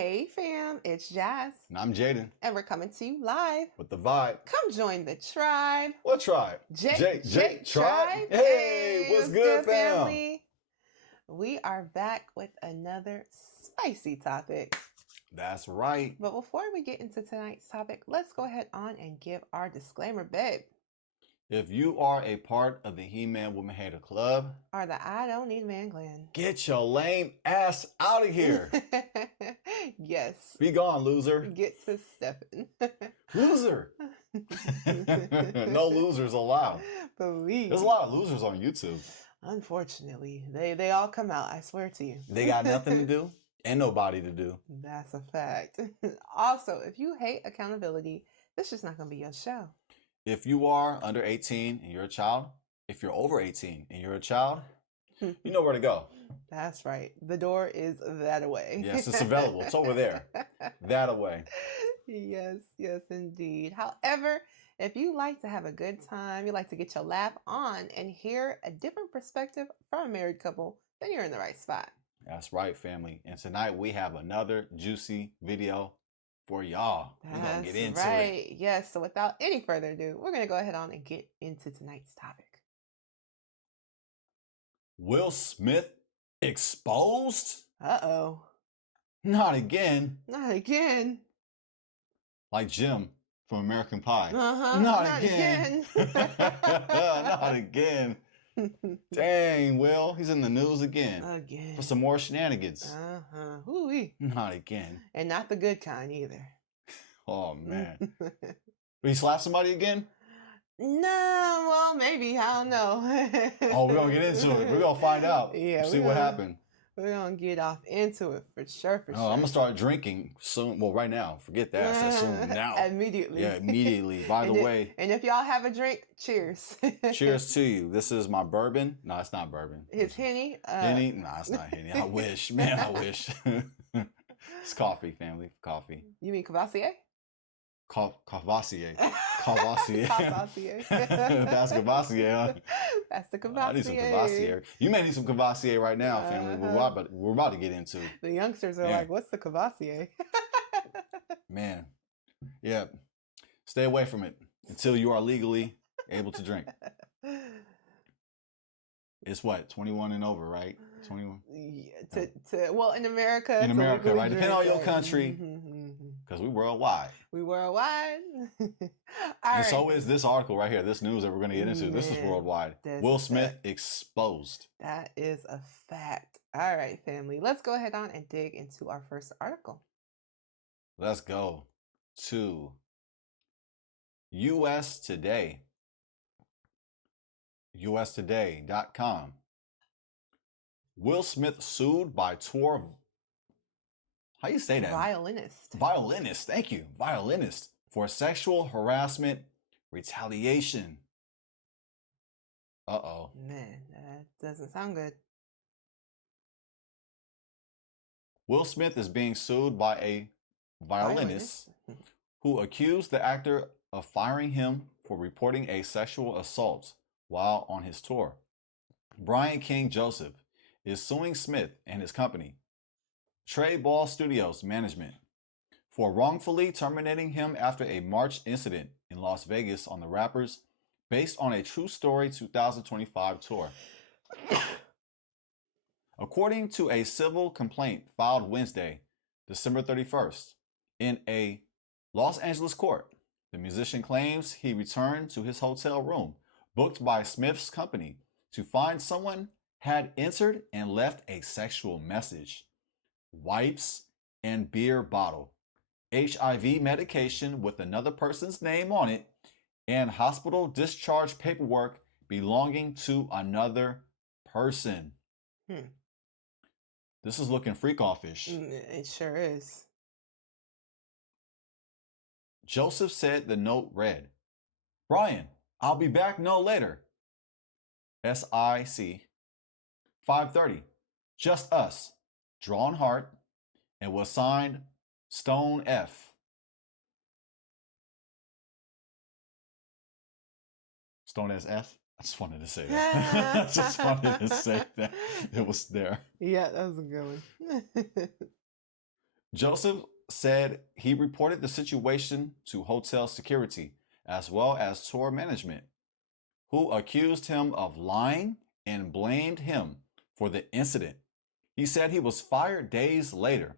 Hey fam, it's Jazz, And I'm Jaden and we're coming to you live. with the vibe. Come join the tribe. What tribe? J Tribe. Tribe. Hey, what's good, fam? family? We are back with another spicy topic. That's right. But before we get into tonight's topic, let's go ahead on and give our disclaimer, babe. If you are a part of the He-Man Woman Hater Club, Or the I Don't Need Man Glenn. get your lame ass out of here. Yes. Be gone, loser. Get to stepping. Loser. No losers allowed. Please. There's a lot of losers on YouTube. Unfortunately, they all come out, I swear to you. They got nothing to do and nobody to do. That's a fact. Also, if you hate accountability, this is not going to be your show. If you are under 18 and you're a child, if you're over 18 and you're a child, you know where to go. That's right. The door is that away. Yes, it's available. It's over there. That away. Yes, indeed. However, if you like to have a good time, you like to get your laugh on and hear a different perspective from a married couple, then you're in the right spot. That's right, family. And tonight we have another juicy video for y'all. We're going to get into it. Yes. So without any further ado, we're going to go ahead on and get into tonight's topic. Will Smith exposed? Uh-oh. Not again. Not again. Like Jim from American Pie. Uh-huh. Not again. Not again. Dang, Will. He's in the news again. Again. For some more shenanigans. Uh-huh. Ooh-wee. Not again. And not the good kind either. Oh, man. Will he slap somebody again? No, well, maybe. I don't know. Oh, we're going to get into it. We're going to find out. Yeah. See what happened. We're going to get off into it for sure, I'm going to start drinking soon. Well, right now. Forget that. I said soon. Now. Immediately. Yeah, immediately. By the way. And if y'all have a drink, cheers. Cheers to you. This is my bourbon. No, it's not bourbon. His Henny. Henny? No, it's not Henny. I wish. Man, I wish. It's coffee, family. Coffee. You mean Cavassier? Cavassier. Cavassier. That's Cavassier, huh? That's the Cavassier. I need some Cavassier. You may need some Cavassier right now, family. We're about to get into it. The youngsters are like, what's the Cavassier? Man. Yeah. Stay away from it until you are legally able to drink. It's what, 21 and over, right? 21. Yeah, well, in America. In America, right? Depending on your country, because we worldwide. We worldwide. And so is this article right here. This news that we're going to get into. This is worldwide. Will Smith exposed. That is a fact. All right, family. Let's go ahead on and dig into our first article. Let's go to US Today. UStoday.com. Will Smith sued by tour. How you say that? Violinist. Violinist. Thank you. Violinist for sexual harassment retaliation. Uh-oh. Man, that doesn't sound good. Will Smith is being sued by a violinist who accused the actor of firing him for reporting a sexual assault while on his tour. Brian King Joseph is suing Smith and his company, Trey Ball Studios Management, for wrongfully terminating him after a March incident in Las Vegas on the rapper's based on a true story 2025 tour. According to a civil complaint filed Wednesday, December 31st, in a Los Angeles court, the musician claims he returned to his hotel room booked by Smith's company to find someone had entered and left a sexual message, wipes and beer bottle, HIV medication with another person's name on it, and hospital discharge paperwork belonging to another person. This is looking freak-offish. It sure is. Joseph said the note read, Brian, I'll be back no later. SIC 5:30. Just us. Drawn heart. And was signed Stone F. Stone as F? I just wanted to say that. I just wanted to say that. It was there. Yeah, that was a good one. Joseph said he reported the situation to hotel security as well as tour management, who accused him of lying and blamed him for the incident. He said he was fired days later.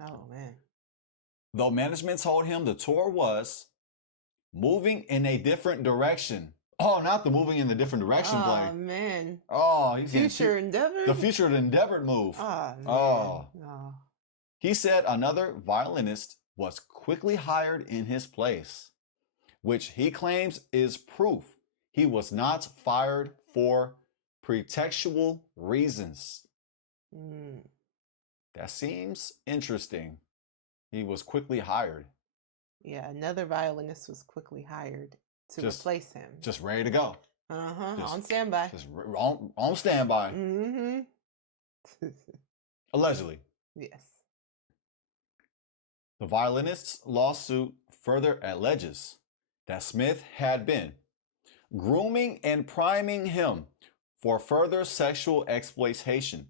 Oh, man. Though management told him the tour was moving in a different direction. Oh, not the moving in the different direction play. Oh, man. Oh, he's Future endeavored? the future endeavored move. Oh, man. Oh. Oh. He said another violinist was quickly hired in his place, which he claims is proof he was not fired for pretextual reasons. That seems interesting. He was quickly hired. Yeah, another violinist was quickly hired to replace him. Just ready to go. On standby. Just on standby. Mm-hmm. Allegedly. Yes. The violinist's lawsuit further alleges that Smith had been grooming and priming him for further sexual exploitation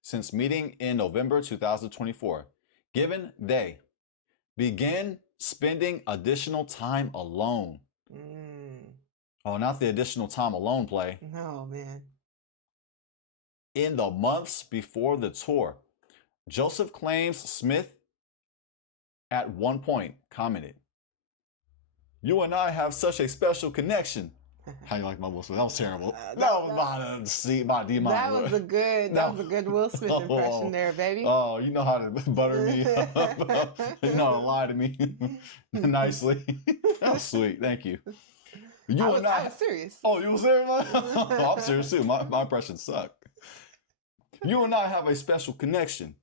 since meeting in November 2024, given they began spending additional time alone. Oh, not the additional time alone play. No, man. In the months before the tour, Joseph claims Smith at one point commented, "You and I have such a special connection." How you like my Will Smith? That was terrible. That was a good Will Smith impression there, baby. Oh, you know how to butter me up. You know how to lie to me nicely. That was sweet. Thank you. I was serious. Oh, you were serious? I'm serious too. My impressions suck. You and I have a special connection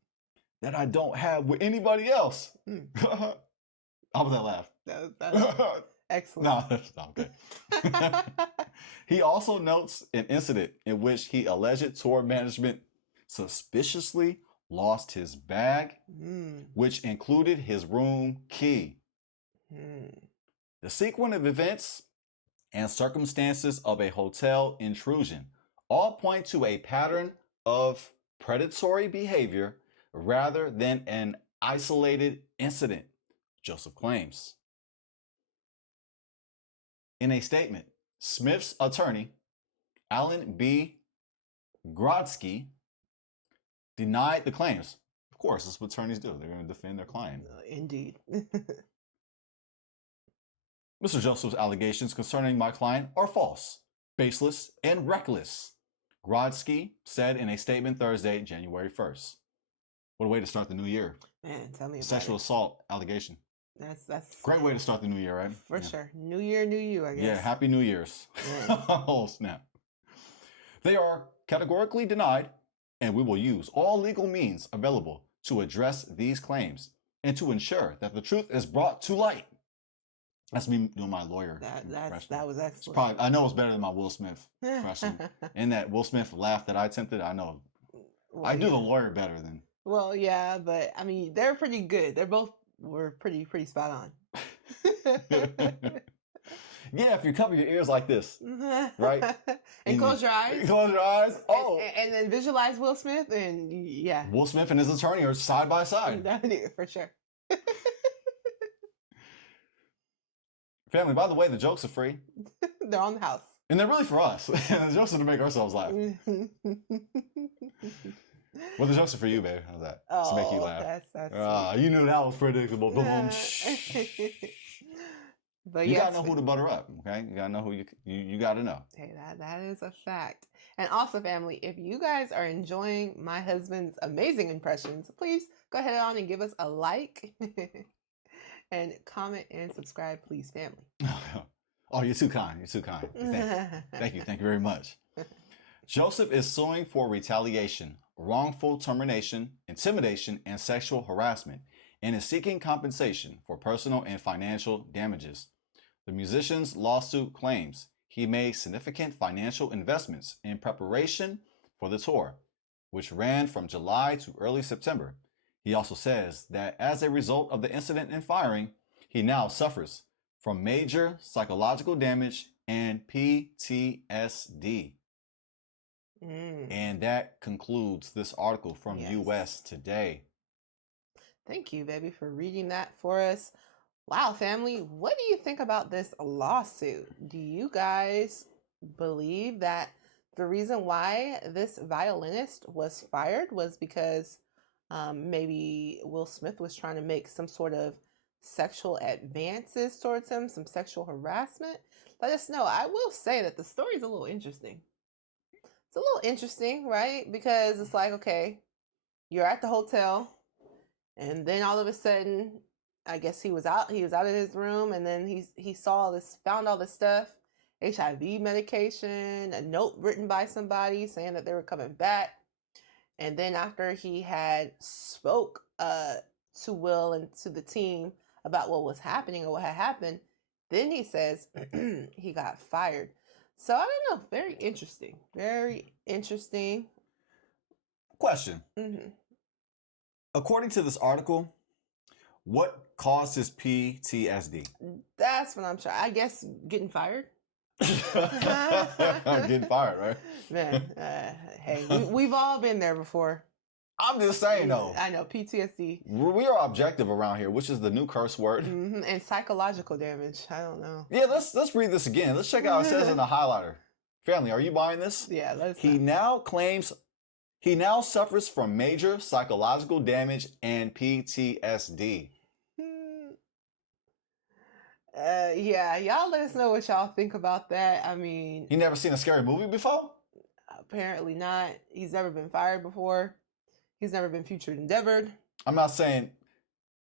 that I don't have with anybody else. How was that laugh? That was excellent. No, that's not okay. He also notes an incident in which he alleged tour management suspiciously lost his bag, which included his room key. The sequence of events and circumstances of a hotel intrusion all point to a pattern of predatory behavior rather than an isolated incident, Joseph claims. In a statement, Smith's attorney, Alan B. Grodsky, denied the claims. Of course, that's what attorneys do. They're going to defend their client. Indeed. Mr. Joseph's allegations concerning my client are false, baseless, and reckless, Grodsky said in a statement Thursday, January 1st. What a way to start the new year. Man, tell me about Sexual assault allegation. That's great way to start the new year, right? For sure. New year, new you, I guess. Yeah, happy New Year's. Oh, snap. They are categorically denied, and we will use all legal means available to address these claims and to ensure that the truth is brought to light. That's me doing my lawyer. That was excellent. I know it's better than my Will Smith impression. And that Will Smith laugh that I attempted, I know. Well, I do the lawyer better than. Well, yeah, but I mean, they're pretty good. They're both were pretty spot on. Yeah, if you cover your ears like this, right? And close your eyes. Close your eyes. Oh. And then visualize Will Smith and yeah. Will Smith and his attorney are side by side. For sure. Family, by the way, the jokes are free. They're on the house. And they're really for us. The jokes are to make ourselves laugh. Well, the jokes are for you, baby. How's that? Oh, to make you laugh. That's you knew that was predictable. But you gotta know who to butter up, okay? You gotta know who you gotta know. Hey, that is a fact. And also, family, if you guys are enjoying my husband's amazing impressions, please go ahead on and give us a like and comment and subscribe, please, family. Oh, you're too kind. You're too kind. Thank you. Thank you very much. Joseph is suing for retaliation, wrongful termination, intimidation, and sexual harassment, and is seeking compensation for personal and financial damages. The musician's lawsuit claims he made significant financial investments in preparation for the tour, which ran from July to early September. He also says that as a result of the incident and firing, he now suffers from major psychological damage and PTSD. And that concludes this article from US Today. Thank you, baby, for reading that for us. Wow, family, what do you think about this lawsuit? Do you guys believe that the reason why this violinist was fired was because maybe Will Smith was trying to make some sort of sexual advances towards him, some sexual harassment? Let us know. I will say that the story is a little interesting. It's a little interesting, right? Because it's like, okay, you're at the hotel, and then all of a sudden, I guess he was out of his room, and then he saw this, found all this stuff, HIV medication, a note written by somebody saying that they were coming back. And then after he had spoke to Will and to the team about what was happening or what had happened, then he says he got fired. So I don't know. Very interesting. Very interesting. Question. Mm-hmm. According to this article, what caused his PTSD? That's what I'm trying. I guess getting fired. Getting fired, right? Man, hey, we've all been there before. I'm just saying, though. I know, PTSD. We are objective around here, which is the new curse word. Mm-hmm. And psychological damage. I don't know. Yeah, let's read this again. Let's check out what it says in the highlighter. Family, are you buying this? Yeah, let's. He now suffers from major psychological damage and PTSD. Yeah, y'all let us know what y'all think about that. I mean, You never seen a scary movie before? apparently not. He's never been fired before. He's never been future endeavored. I'm not saying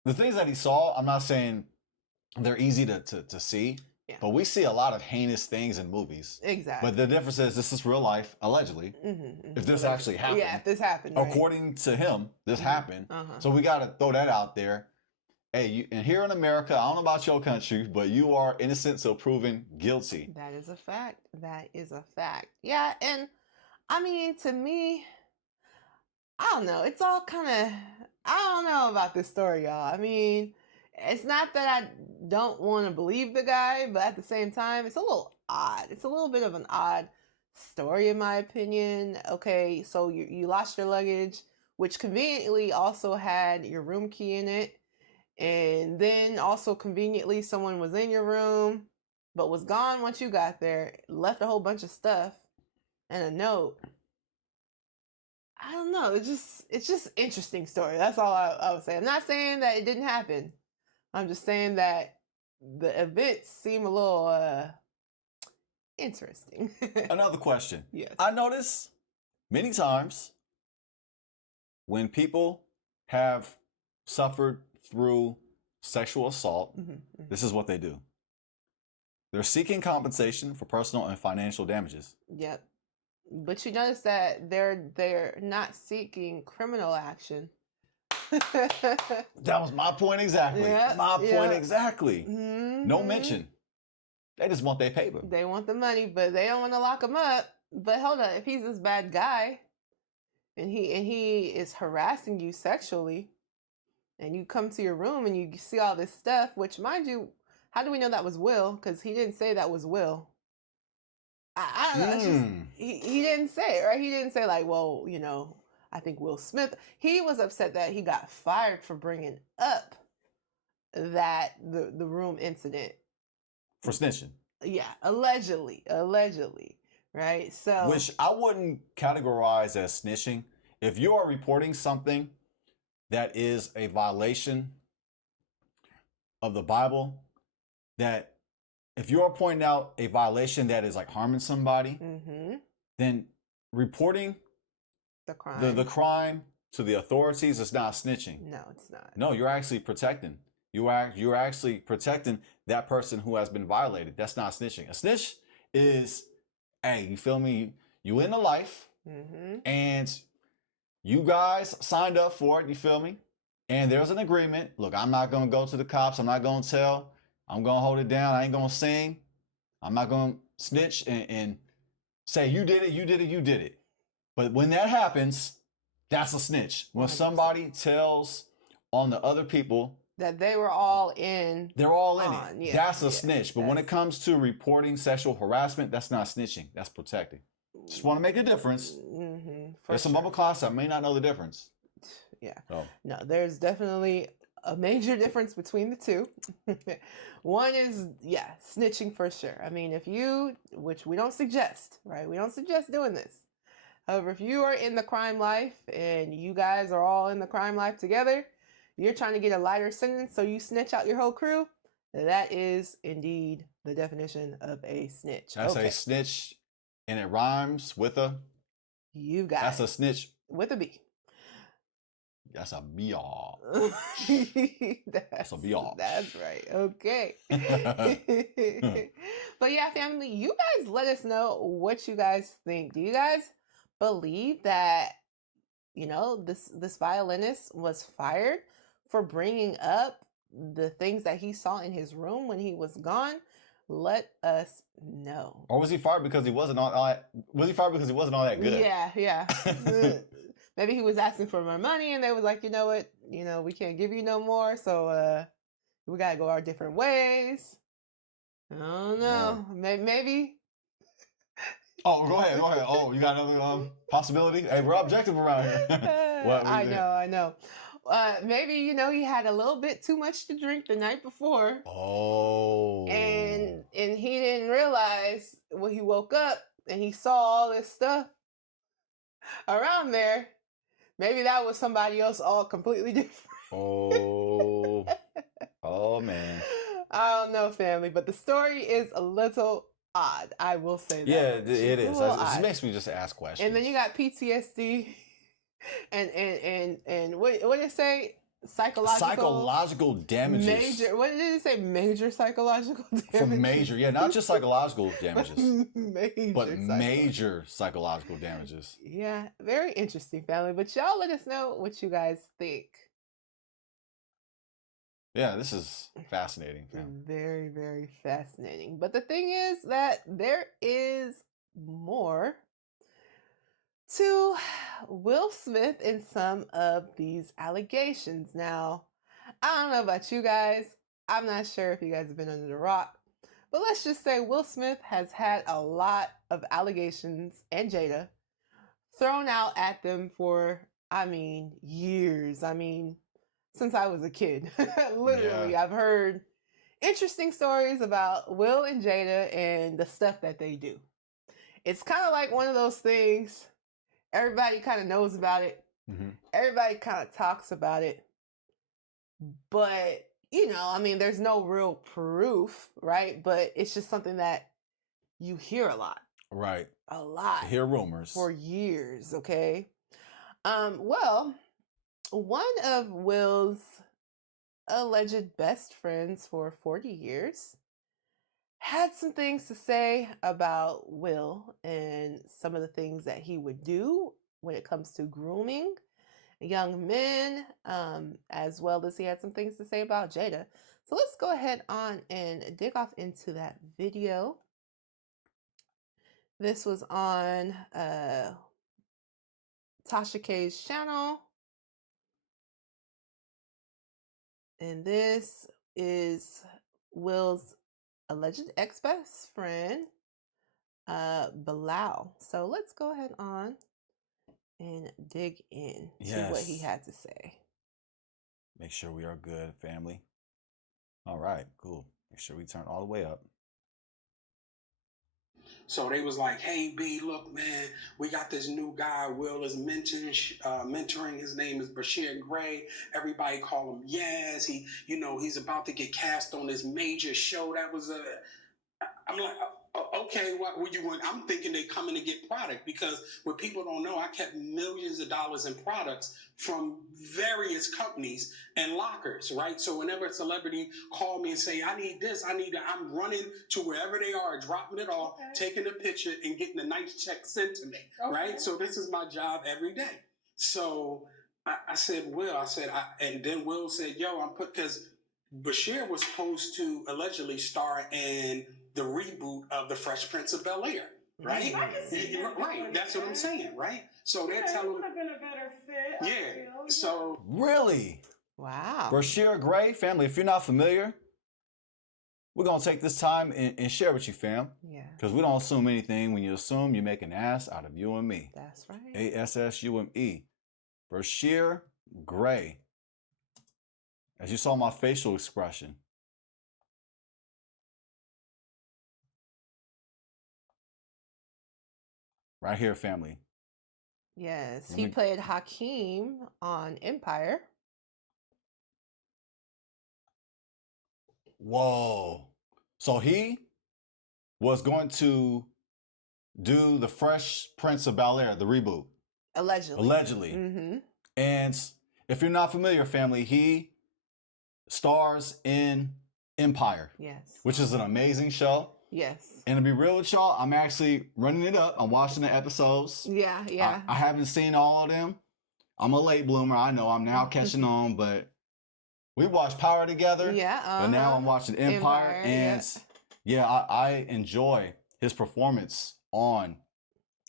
the things that he saw, I'm not saying they're easy to see, Yeah. but we see a lot of heinous things in movies. Exactly. But the difference is this is real life, allegedly. If this actually happened. Yeah, if this happened. Right? According to him, this happened. Uh-huh. So we got to throw that out there. Hey, and here in America, I don't know about your country, but you are innocent until proven guilty. That is a fact. That is a fact. Yeah, and I mean, to me, I don't know. It's all kind of, I don't know about this story, y'all. I mean, it's not that I don't want to believe the guy, but at the same time, it's a little odd. It's a little bit of an odd story, in my opinion. Okay, so you lost your luggage, which conveniently also had your room key in it. And then also conveniently, someone was in your room, but was gone once you got there, left a whole bunch of stuff and a note. I don't know. It's just interesting story. That's all I would say. I'm not saying that it didn't happen. I'm just saying that the events seem a little interesting. Another question. Yes. I notice many times when people have suffered through sexual assault, this is what they do. They're seeking compensation for personal and financial damages. Yep. But you notice that they're not seeking criminal action. That was my point exactly. Yep, My point yep. exactly. No mention. They just want their paper. They want the money, but they don't want to lock him up. But hold on, if he's this bad guy and he is harassing you sexually, and you come to your room and you see all this stuff, which, mind you, how do we know that was Will? Because he didn't say that was Will. I don't know. It's just, he didn't say it, right? He didn't say, like, well, you know, I think Will Smith. He was upset that he got fired for bringing up that the room incident. For snitching. Yeah, allegedly, right? So, which I wouldn't categorize as snitching. If you are reporting something that is a violation of the Bible, that if you are pointing out a violation that is like harming somebody, then reporting the crime to the authorities is not snitching. No, it's not. No, you're actually protecting. You're actually protecting that person who has been violated. That's not snitching. A snitch is, hey, you feel me? You in the life, and you guys signed up for it, you feel me? And there's an agreement. Look, I'm not going to go to the cops. I'm not going to tell. I'm going to hold it down. I ain't going to sing. I'm not going to snitch and say, you did it, you did it, you did it. But when that happens, that's a snitch. When 100%. Somebody tells on the other people that they were all in. They're all in it. Yeah, that's a snitch. But when it comes to reporting sexual harassment, that's not snitching. That's protecting. Just want to make a difference. There's some other class that may not know the difference. Yeah. Oh. No, there's definitely a major difference between the two. One is, yeah, snitching for sure. I mean, if you, which we don't suggest, right? We don't suggest doing this. However, if you are in the crime life and you guys are all in the crime life together, you're trying to get a lighter sentence, so you snitch out your whole crew. That is indeed the definition of a snitch. That's a snitch, and it rhymes with a. You got That's it. a snitch With a B. That's a biatch. That's a biatch. That's right. Okay. But yeah, family, you guys let us know what you guys think. Do you guys believe that, you know, this violinist was fired for bringing up the things that he saw in his room when he was gone? Let us know. Or was he fired because he wasn't all that? Was he fired because he wasn't all that good? Yeah. Maybe he was asking for more money, and they was like, you know what, we can't give you no more, so we gotta go our different ways. I don't know. Yeah. Maybe. Oh, go ahead. Oh, you got another possibility? Hey, we're objective around here. I know. Maybe, he had a little bit too much to drink the night before. Oh. And he didn't realize when he woke up and he saw all this stuff around there. Maybe that was somebody else all completely different. Oh. Oh, man. I don't know, family, but the story is a little odd. I will say that. Yeah, it is. It just makes me just ask questions. And then you got PTSD and what did it say? Psychological damages. Major. What did it say? Major psychological damages. For major, yeah, not just psychological damages, but major psychological damages. Yeah, very interesting, family. But y'all let us know what you guys think. Yeah, this is fascinating, fam. Very, very fascinating. But the thing is that there is more to Will Smith in some of these allegations. Now, I don't know about you guys. I'm not sure if you guys have been under the rock. But let's just say Will Smith has had a lot of allegations, and Jada, thrown out at them for, years. Since I was a kid. Literally, yeah. I've heard interesting stories about Will and Jada and the stuff that they do. It's kind of like one of those things, everybody kind of knows about it. Mm-hmm. Everybody kind of talks about it. But, there's no real proof, right? But it's just something that you hear a lot. Right. A lot. You hear rumors. For years, okay? Well, one of Will's alleged best friends for 40 years had some things to say about Will and some of the things that he would do when it comes to grooming young men, as well as he had some things to say about Jada. So let's go ahead on and dig off into that video. This was on Tasha K's channel. And this is Will's alleged ex-best friend, Bilal. So let's go ahead on and dig in to what he had to say. Make sure we are good, family. All right, cool. Make sure we turn all the way up. So they was like, hey, B, look, man, we got this new guy, Will is mentoring. His name is Bashir Gray. Everybody call him Yaz. He's about to get cast on this major show. I'm like, okay, what would you want? I'm thinking they coming to get product, because what people don't know, I kept millions of dollars in products from various companies and lockers, right? So whenever a celebrity call me and say, I need this, I'm running to wherever they are, dropping it off, taking a picture and getting a nice check sent to me, right? So this is my job every day. So I said, Will, and then Will said, yo, because Bashir was supposed to allegedly star in the reboot of The Fresh Prince of Bel-Air, right? Right, that's what I'm saying, right? So they're telling would have been a better fit. Yeah. So really? Wow. Bashir Gray, family, if you're not familiar, we're gonna take this time and share with you, fam. Yeah. Because we don't assume anything. When you assume, you make an ass out of you and me. That's right. ASSUME. Bashir Gray. As you saw my facial expression. Right here, family. Yes, he played Hakeem on Empire. Whoa. So he was going to do the Fresh Prince of Bel-Air, the reboot. Allegedly. Allegedly. Mm-hmm. And if you're not familiar, family, he stars in Empire. Yes. Which is an amazing show. Yes. And to be real with y'all, I'm actually running it up. I'm watching the episodes. Yeah, yeah. I haven't seen all of them. I'm a late bloomer. I know I'm now catching on, but we watched Power together. Yeah. But now I'm watching Empire. And yeah, I enjoy his performance on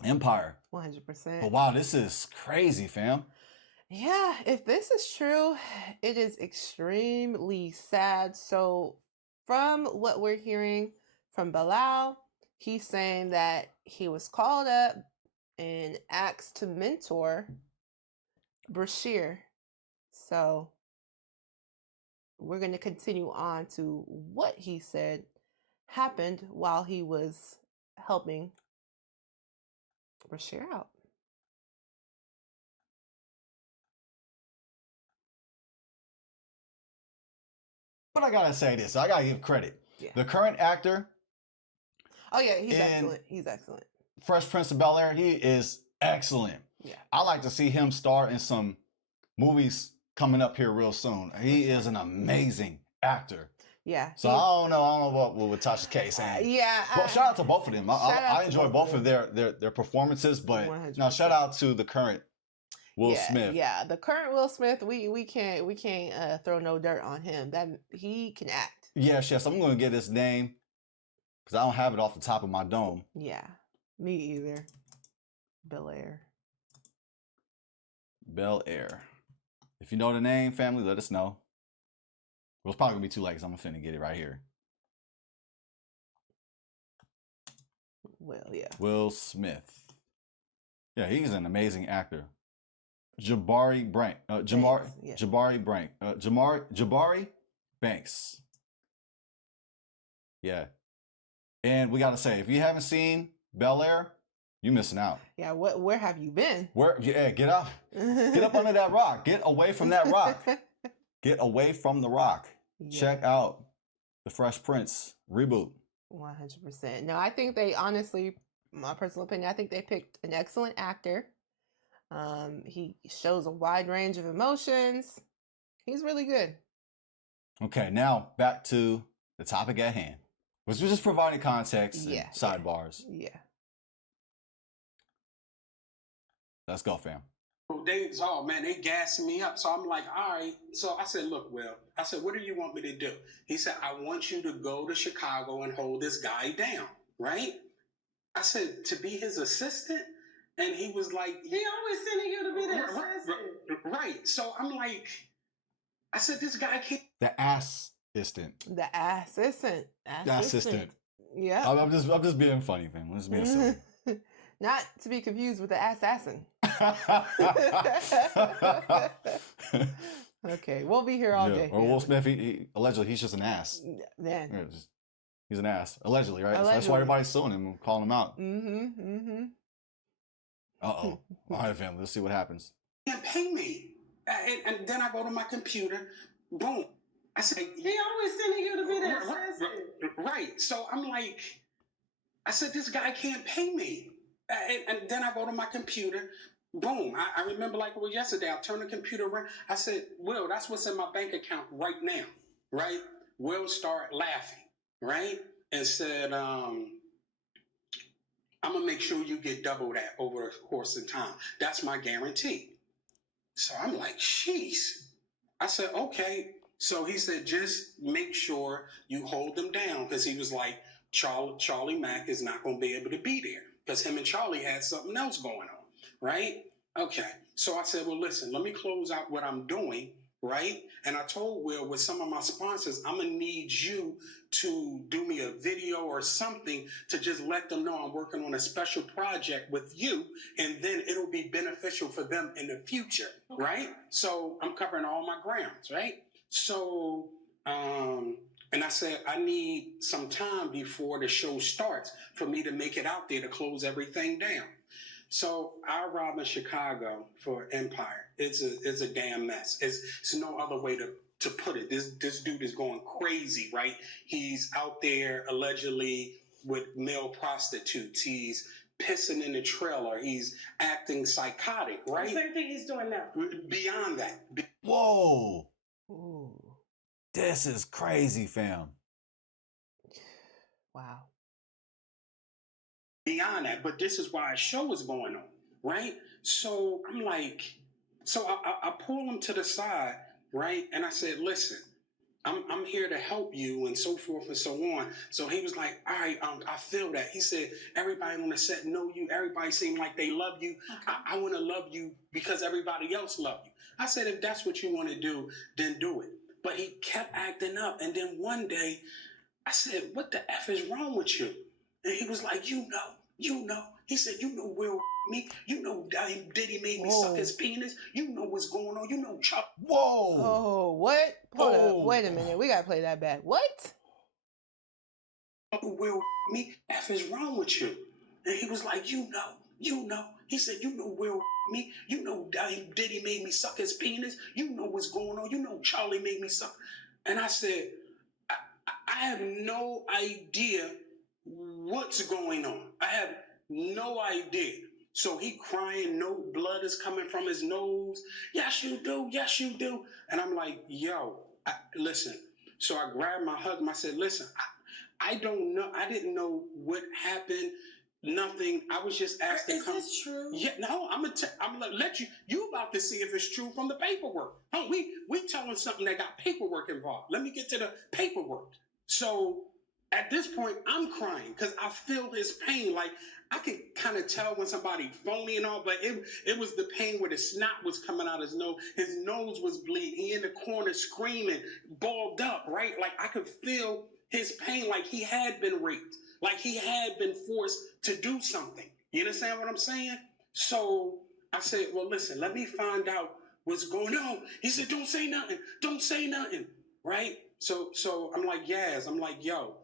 Empire. 100%. But wow, this is crazy, fam. Yeah, if this is true, it is extremely sad. So from what we're hearing from Bilal, he's saying that he was called up and asked to mentor Bashir. So we're going to continue on to what he said happened while he was helping Bashir out. But I gotta say this, I gotta give credit. Yeah. The current actor. Oh yeah, he's excellent. He's excellent. Fresh Prince of Bel-Air, he is excellent. Yeah. I like to see him star in some movies coming up here real soon. He is an amazing actor. Yeah. So I don't know what Tasha K saying. Yeah. Well, shout out to both of them. I enjoy both of their performances, but 100%. now shout out to the current Will Smith. Yeah, the current Will Smith, we can't throw no dirt on him. That he can act. Yes. I'm gonna get his name because I don't have it off the top of my dome. Yeah, me either. Bel-Air. Bel-Air. If you know the name, family, let us know. Well, it's probably gonna be too late because I'm finna get it right here. Well, yeah. Will Smith. Yeah, he's an amazing actor. Jabari Banks. Yeah. And we gotta say, if you haven't seen Bel-Air, you're missing out. Yeah, where have you been? Get up. Get up under that rock. Get away from that rock. Get away from the rock. Yeah. Check out the Fresh Prince reboot. 100%. No, I think they honestly, my personal opinion, I think they picked an excellent actor. He shows a wide range of emotions. He's really good. Okay, now back to the topic at hand. Was just providing context and sidebars. Yeah. Let's go, fam. They gassing me up. So I'm like, all right. So I said, look, Will, I said, what do you want me to do? He said, I want you to go to Chicago and hold this guy down, right? I said, to be his assistant? And he was like, he always sending you to be the assistant. Right. So I'm like, I said, this guy can't. The assistant. The assistant. The assistant. Yeah. I'm just being funny, fam. I'm just being silly. Not to be confused with the assassin. Okay, we'll be here all day. Or Will Smith, he allegedly he's just an ass. Man. Yeah, he's an ass. Allegedly, right? Allegedly. So that's why everybody's suing him and calling him out. Uh-oh. All right, family, let's see what happens. Can't pay me. And then I go to my computer. Boom. I said, he always sending you to be the assistant. Right. So I'm like, I said, this guy can't pay me. And then I go to my computer. Boom. I remember like it was yesterday. I turned the computer around. I said, Will, that's what's in my bank account right now. Right? Will started laughing. Right? And said, I'm going to make sure you get double that over the course of time. That's my guarantee. So I'm like, jeez. I said, okay. So he said, just make sure you hold them down. Because he was like, Charlie Mack is not going to be able to be there. Because him and Charlie had something else going on. Right? Okay. So I said, well, listen, let me close out what I'm doing. Right? And I told Will, with some of my sponsors, I'm going to need you to do me a video or something to just let them know I'm working on a special project with you, and then it'll be beneficial for them in the future, right? So I'm covering all my grounds, right? So, and I said, I need some time before the show starts for me to make it out there to close everything down. So I arrived in Chicago for Empire. It's a damn mess. It's no other way to put it. This dude is going crazy, right? He's out there allegedly with male prostitutes. He's pissing in the trailer. He's acting psychotic, right? The same thing he's doing now. Beyond that. Whoa. Ooh. This is crazy, fam. Wow. Beyond that, but this is why a show is going on, right? So I'm like, so I pull him to the side, right? And I said, listen, I'm here to help you and so forth and so on. So he was like, all right, I feel that. He said, everybody on the set know you. Everybody seem like they love you. Okay. I want to love you because everybody else love you. I said, if that's what you want to do, then do it. But he kept acting up. And then one day I said, what the F is wrong with you? And he was like, you know. He said, you know Will me. You know Diddy made me suck his penis. You know what's going on. You know Chuck. Whoa. Oh, what? Hold up. Wait a minute. We got to play that back. What? Will me. F is wrong with you? And he was like, you know. He said, you know Will me. You know Diddy made me suck his penis. You know what's going on. You know Charlie made me suck. And I said, I have no idea what's going on. I have no idea. So he crying, no blood is coming from his nose. Yes, you do. Yes, you do. And I'm like, yo, listen. So I grabbed my hug. I said, listen, I don't know. I didn't know what happened. Nothing. I was just asked to come. Is this true? Yeah, no, I'm gonna let you about to see if it's true from the paperwork. Oh, we telling something that got paperwork involved. Let me get to the paperwork. So at this point, I'm crying because I feel his pain. Like I can kind of tell when somebody phony and all, but it was the pain where the snot was coming out his nose. His nose was bleeding. He in the corner screaming, balled up, right? Like I could feel his pain, like he had been raped, like he had been forced to do something. You understand what I'm saying? So I said, well, listen, let me find out what's going on. He said, don't say nothing. Don't say nothing, right? So I'm like, Yaz, I'm like, yo,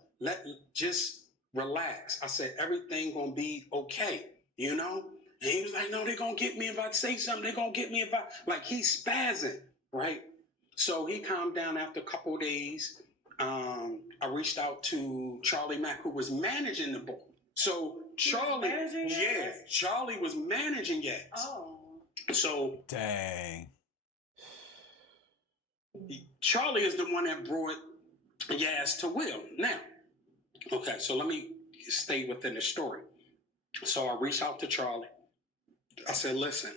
just relax. I said, everything gonna be okay, you know? And he was like, no, they're gonna get me if I say something. They're gonna get me if I, like he's spazzing, right? So he calmed down after a couple of days. I reached out to Charlie Mack, who was managing the ball. So Charlie, Charlie was managing Yaz. Oh. So dang. Charlie is the one that brought Yaz to Will. Now, okay, so let me stay within the story. So I reached out to Charlie. I said, listen,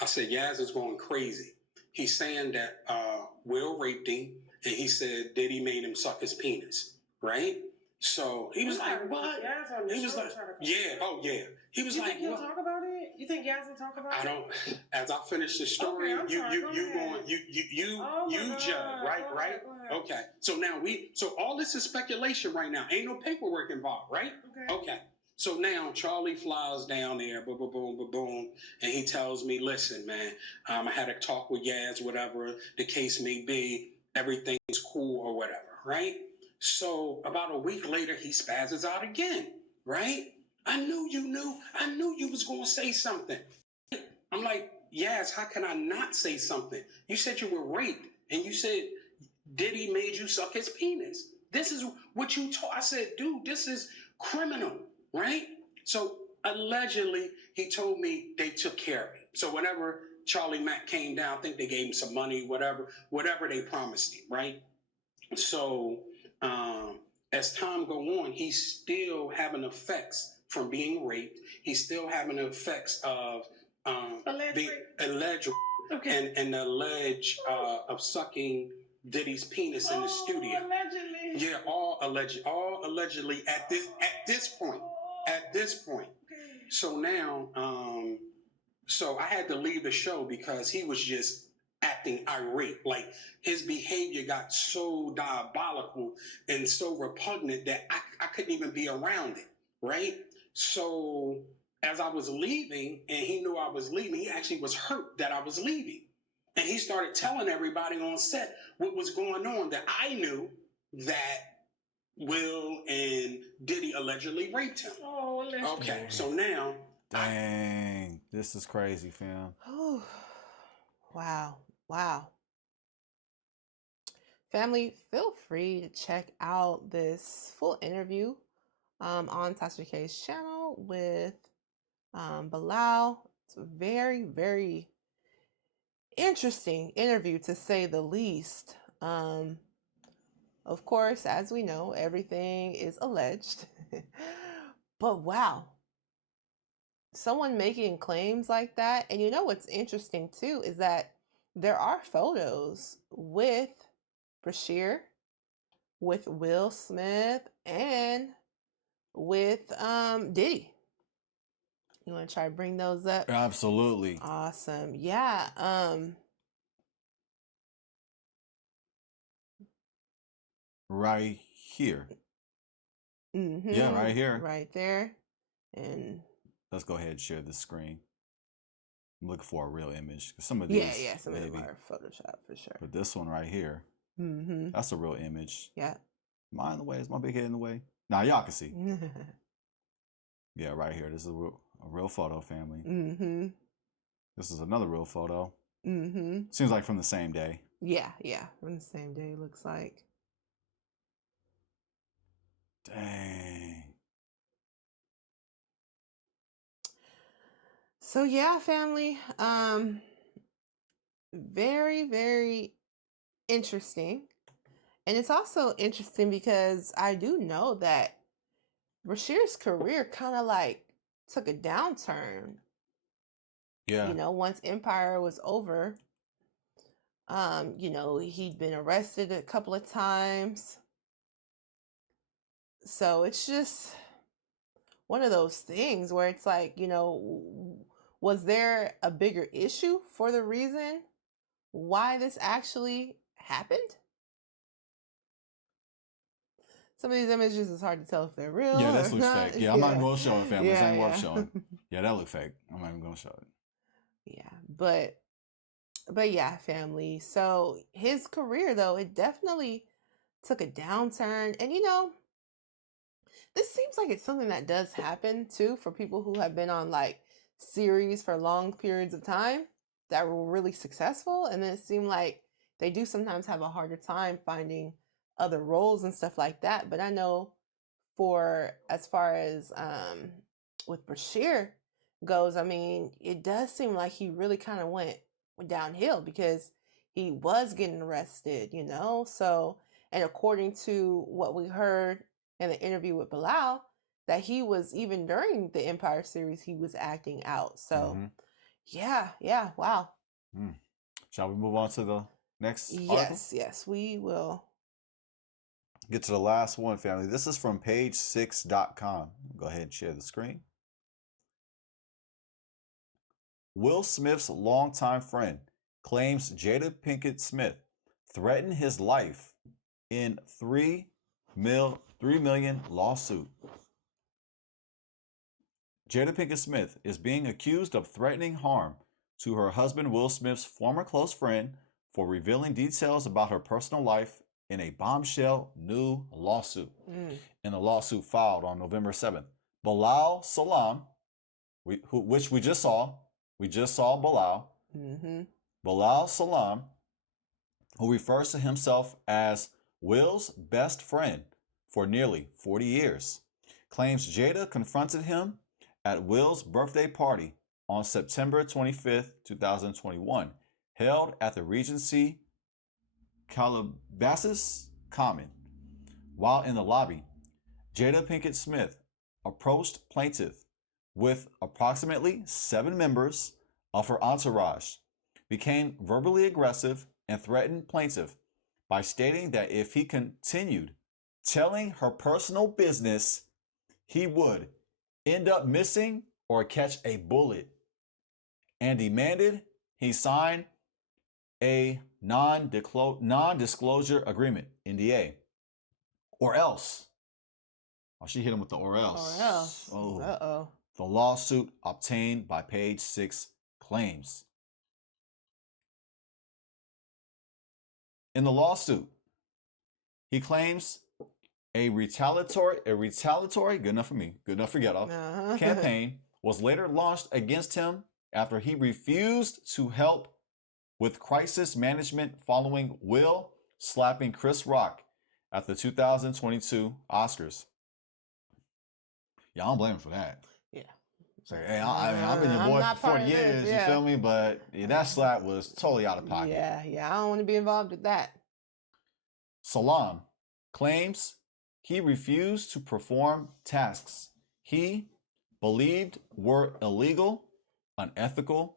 I said, Yaz is going crazy. He's saying that Will raped him, and he said Diddy made him suck his penis, right? So he was like, what? He was like, yeah, oh yeah. He was like, what? You think he'll talk about it? You think Yaz will talk about it? I don't. As I finish the story, you judge, right? Okay. So now so all this is speculation right now. Ain't no paperwork involved, right? Okay. So now Charlie flies down there, boom, boom, boom, boom, boom, and he tells me, listen, man, I had a talk with Yaz, whatever the case may be, everything's cool or whatever, right? So about a week later, he spazzes out again, right? I knew you was going to say something. I'm like, Yaz, how can I not say something? You said you were raped, and you said Diddy made you suck his penis. This is what you told. I said, dude, this is criminal, right? So allegedly, he told me they took care of it. So whenever Charlie Mack came down, I think they gave him some money, whatever they promised him, right? So as time go on, he's still having effects from being raped. He's still having the effects of the alleged and the allege of sucking Diddy's penis in the studio. Allegedly. Yeah, all allegedly at this point. At this point. So now, so I had to leave the show because he was just acting irate. Like his behavior got so diabolical and so repugnant that I couldn't even be around it, right? So as I was leaving and he knew I was leaving, he actually was hurt that I was leaving. And he started telling everybody on set what was going on, that I knew that Will and Diddy allegedly raped him. Oh, okay, so now... Dang, this is crazy, fam. Wow. Wow. Family, feel free to check out this full interview on Tasha K's channel with Bilal. It's a very, very interesting interview, to say the least. Of course, as we know, everything is alleged. But wow, someone making claims like that. And you know what's interesting too is that there are photos with Bashir, with Will Smith, and with Diddy. You want to try to bring those up? Absolutely. Awesome. Yeah. Right here. Mm-hmm. Yeah, right here. Right there. And let's go ahead and share the screen. I'm looking for a real image. Some of these, yeah, some of them are Photoshop for sure. But this one right here, that's a real image. Yeah. Am I in the way? Is my big head in the way? Nah, y'all can see. Yeah, right here. This is a real photo, family. This is another real photo. Seems like from the same day. Yeah, from the same day, looks like. Dang. So yeah, family. Very, very interesting. And it's also interesting because I do know that Bashir's career kind of like took a downturn. Yeah. You know, once Empire was over, you know, he'd been arrested a couple of times. So it's just one of those things where it's like, you know, was there a bigger issue for the reason why this actually happened? Some of these images, it's hard to tell if they're real. Yeah, that looks fake. Yeah, I'm not even going to show it, family. This ain't worth showing. Yeah, that look fake. I'm not even going to show it. Yeah, but yeah, family. So his career, though, it definitely took a downturn. And you know, this seems like it's something that does happen too for people who have been on like series for long periods of time that were really successful, and then it seemed like they do sometimes have a harder time finding other roles and stuff like that. But I know for as far as with Bashir goes, I mean, it does seem like he really kind of went downhill because he was getting arrested, you know. So, and according to what we heard in the interview with Bilal, that he was, even during the Empire series, he was acting out. So yeah, wow. Shall we move on to the next article? Yes, we will. Get to the last one, family. This is from page6.com. Go ahead and share the screen. Will Smith's longtime friend claims Jada Pinkett Smith threatened his life in $3 million lawsuit. Jada Pinkett Smith is being accused of threatening harm to her husband Will Smith's former close friend for revealing details about her personal life in a bombshell new lawsuit. In a lawsuit filed on November 7th, Bilal Salam, which we just saw Bilal. Bilal Salam, who refers to himself as Will's best friend for nearly 40 years, claims Jada confronted him at Will's birthday party on September 25th, 2021, held at the Regency Calabasas Common. While in the lobby, Jada Pinkett Smith approached plaintiff with approximately 7 members of her entourage, became verbally aggressive, and threatened plaintiff by stating that if he continued telling her personal business, he would end up missing or catch a bullet, and demanded he sign a non-disclosure agreement, NDA, or else. Oh, she hit him with the or else. Or else. Oh. Uh-oh. The lawsuit obtained by page 6 claims. In the lawsuit, he claims a retaliatory, good enough for me, good enough for ghetto, campaign was later launched against him after he refused to help with crisis management following Will slapping Chris Rock at the 2022 Oscars. Yeah, I don't blame him for that. Yeah. So, hey, I've been your boy for 40 years, you feel me? But yeah, that slap was totally out of pocket. Yeah, I don't want to be involved with that. Salam claims he refused to perform tasks he believed were illegal, unethical,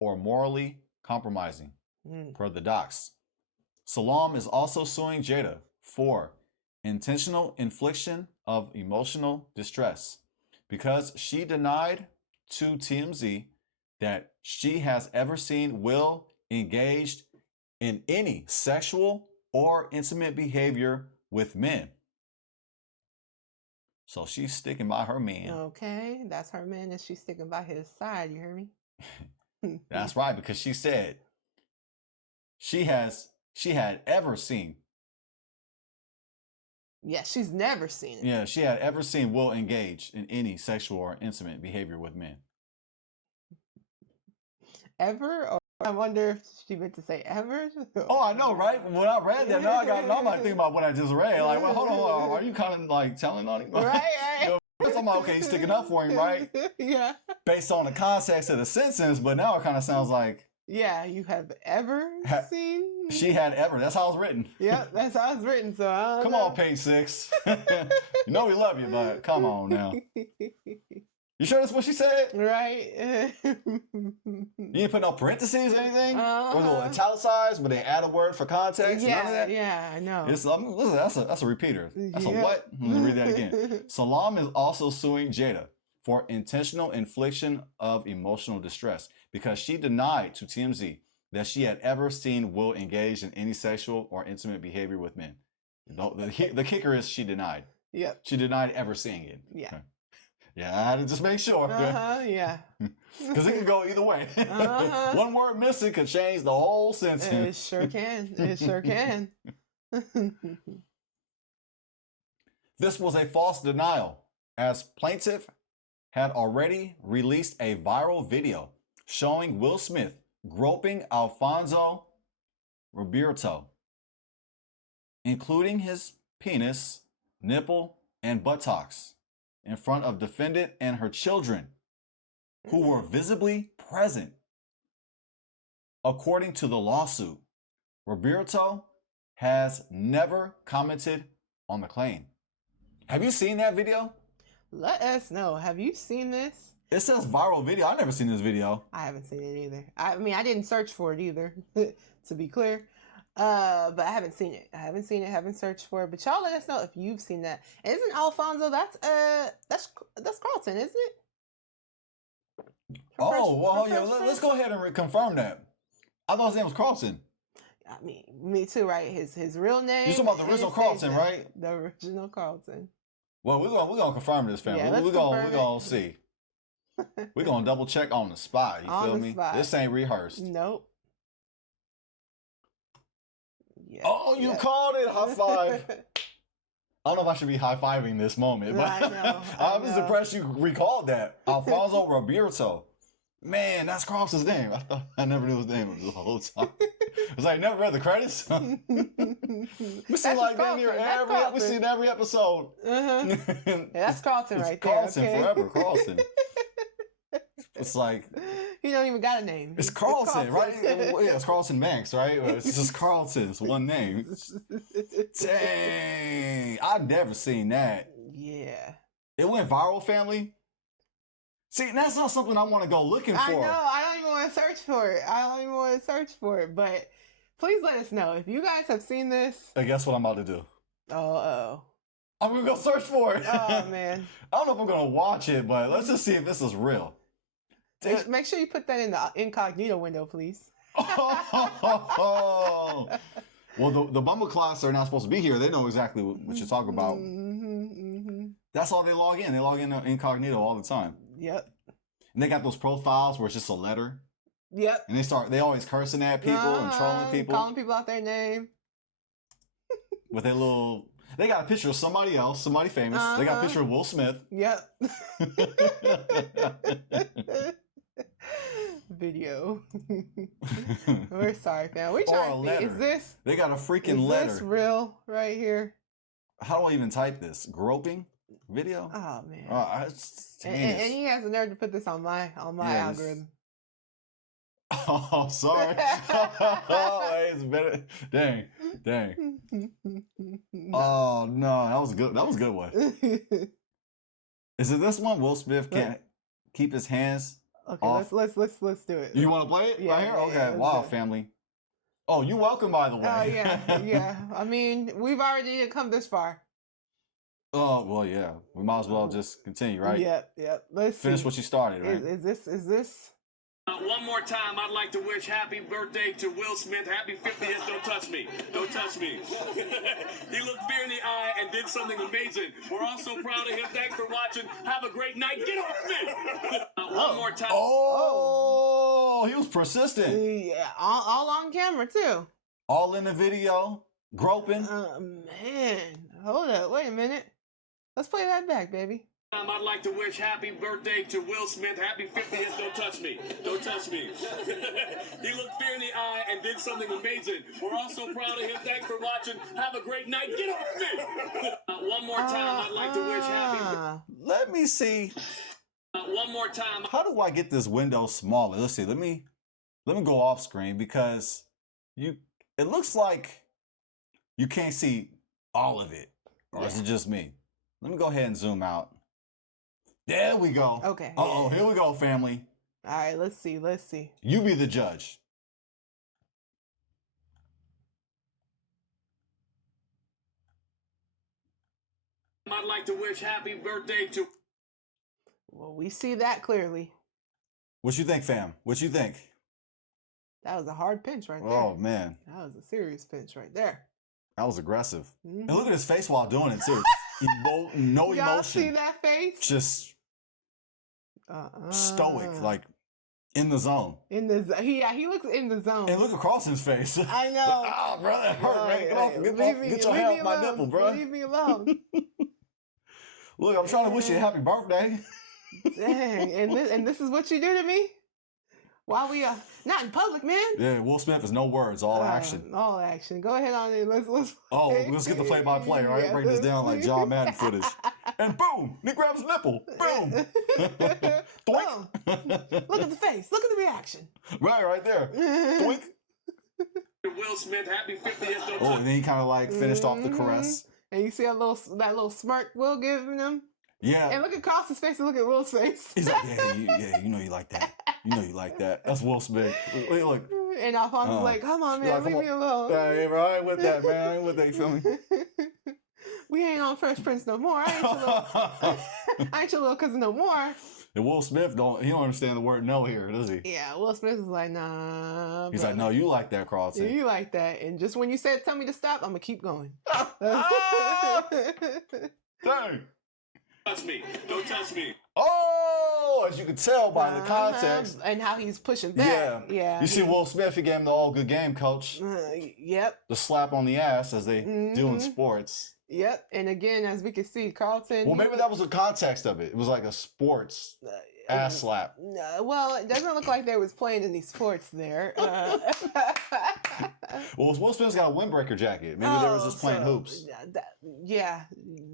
or morally compromising, per the docs. Salam is also suing Jada for intentional infliction of emotional distress because she denied to TMZ that she has ever seen Will engaged in any sexual or intimate behavior with men. So she's sticking by her man. Okay, that's her man, and she's sticking by his side. You hear me? That's right, because she said she had ever seen. Yeah, she's never seen it. Yeah, she had ever seen Will engage in any sexual or intimate behavior with men. Ever? Or I wonder if she meant to say ever. Oh, I know, right? When I read that, now I'm like thinking about what I just read. Like, well, hold on, are you kind of like telling on him? Right. You know, first I'm like, okay, he's sticking up for him, right? Yeah. Based on the context of the sentence, but now it kind of sounds like. Yeah, you have ever seen? She had ever. That's how it's written. Yep, that's how it's written. So I don't come know. on, page 6. You know we love you, but come on now. You sure that's what she said? Right. You didn't put no parentheses or anything? Or was it italicized, but they add a word for context? Yeah, None of that? yeah, I know. Listen, that's a repeater. That's a what? Let me read that again. Salam is also suing Jada for intentional infliction of emotional distress because she denied to TMZ that she had ever seen Will engage in any sexual or intimate behavior with men. The kicker is she denied. Yep. She denied ever seeing it. Yeah. Yeah, I had to just make sure. Yeah. Because it could go either way. One word missing could change the whole sentence. It sure can. It sure can. This was a false denial, as plaintiff had already released a viral video showing Will Smith groping Alfonso Roberto, including his penis, nipple, and buttocks, in front of defendant and her children, who were visibly present. According to the lawsuit, Roberto has never commented on the claim. Have you seen that video? Let us know. Have you seen this? It says viral video. I've never seen this video. I haven't seen it either. I mean, I didn't search for it either, to be clear. But I haven't seen it. Haven't searched for it. But y'all let us know if you've seen that. And isn't Alfonso, that's Carlton, isn't it? Let's go ahead and confirm that. I thought his name was Carlton. I mean, me too, right? His real name. You're talking about the original Carlton, right? The original Carlton. Well, we're gonna confirm this, family. Yeah, we're gonna see. We're gonna double check on the spot. You feel me? Spot. This ain't rehearsed. Nope. Yeah, oh, you called it. High five. I don't know if I should be high-fiving this moment, but I know. I was impressed you recalled that. Alfonso Roberto. Man, that's Carlton's name. I never knew his name the whole time. It's like, never read the credits. We see like damn near every episode. Yeah, that's Carlton right there. Carlton forever, Carlton. It's like he don't even got a name. It's Carlton, right? Yeah, it's Carlton Max, right? It's just Carlton. It's one name. Dang, I've never seen that. Yeah, it went viral, family. See, that's not something I want to go looking for. I know. I don't even want to search for it. But please let us know if you guys have seen this. And guess what I'm about to do? Oh. I'm gonna go search for it. Oh man. I don't know if I'm gonna watch it, but let's just see if this is real. Make sure you put that in the incognito window, please. Oh. Well, the Bumble class are not supposed to be here. They know exactly what you're talking about. That's all they log in. They log in incognito all the time. Yep. And they got those profiles where it's just a letter. Yep. And they always cursing at people and trolling people. Calling people out their name. With their little... They got a picture of somebody else, somebody famous. They got a picture of Will Smith. Yep. Video. We're sorry, fam. We trying to see. Is this? They got a freaking letter. Is this real right here? How do I even type this? Groping video? Oh man. And he has the nerve to put this on my algorithm. Oh, sorry. Oh, it's better. Dang. Oh no, that was good. That was a good one. Is it this one? Will Smith can't keep his hands off? let's do it. You want to play it right here? Okay. Yeah, wow, family. Oh, you welcome, by the way. Oh yeah. I mean, we've already come this far. Oh well, yeah. We might as well just continue, right? Yep. Let's finish see. what you started, right? Is this? One more time, I'd like to wish happy birthday to Will Smith. Happy 50th. Don't touch me. Don't touch me. He looked fear in the eye and did something amazing. We're all so proud of him. Thanks for watching. Have a great night. Get off me. One more time. Oh, he was persistent. Yeah, all on camera too. All in the video, groping. Man, hold up. Wait a minute. Let's play that back, baby. I'd like to wish happy birthday to Will Smith. Happy 50th. Don't touch me. Don't touch me. He looked fear in the eye and did something amazing. We're all so proud of him. Thanks for watching. Have a great night. Get off me. One more time, I'd like to wish happy. Let me see. One more time. How do I get this window smaller? Let's see. Let me go off screen because it looks like you can't see all of it. Or is it just me? Let me go ahead and zoom out. There we go. Okay. Uh-oh, here we go, family. All right, let's see. You be the judge. I'd like to wish happy birthday to... Well, we see that clearly. What you think, fam? What you think? That was a hard pinch right there. Oh, man. That was a serious pinch right there. That was aggressive. And look at his face while doing it, too. No emotion. Y'all see that face? Just stoic, like in the zone. He looks in the zone. And look across his face. I know. Oh, bro, that hurt, man. Get your hand off my nipple, bro. Leave me alone. Look, I'm trying to wish you a happy birthday. Dang, and this is what you do to me? While we are not in public, man. Yeah, Will Smith is no words, all action. All action. Go ahead on in. Let's let's get the play-by-play, right? Break this down like John Madden footage. And boom, he grabs his nipple. Boom. Boom. Look at the face. Look at the reaction. Right there. Boink. Will Smith, happy 50th. Oh, and then he kind of like finished off the caress. And you see that little smirk Will giving him. Yeah. And look across his face and look at Will's face. He's like, you know you like that. You know you like that. That's Will Smith. Wait, look. And Alphonse is like, come on, man, leave me alone. Yeah, I ain't with that, man. I ain't with that, you feel me? We ain't on Fresh Prince no more. I ain't your little cousin no more. And Will Smith don't understand the word no here, does he? Yeah, Will Smith is like, nah. He's like, no, you like that, Carlton. You like that. And just when you said tell me to stop, I'm gonna keep going. Dang. Touch me. Don't touch me. Oh, as you can tell by the context. And how he's pushing back. Yeah. You see Will Smith, he gave him the all good game, coach. Yep. The slap on the ass as they do in sports. Yep. And again, as we can see, Carlton. Well, maybe that was the context of it. It was like a sports ass slap. Well, it doesn't look like they was playing any sports there. Well, Will Smith's got a windbreaker jacket. Maybe they was just playing hoops.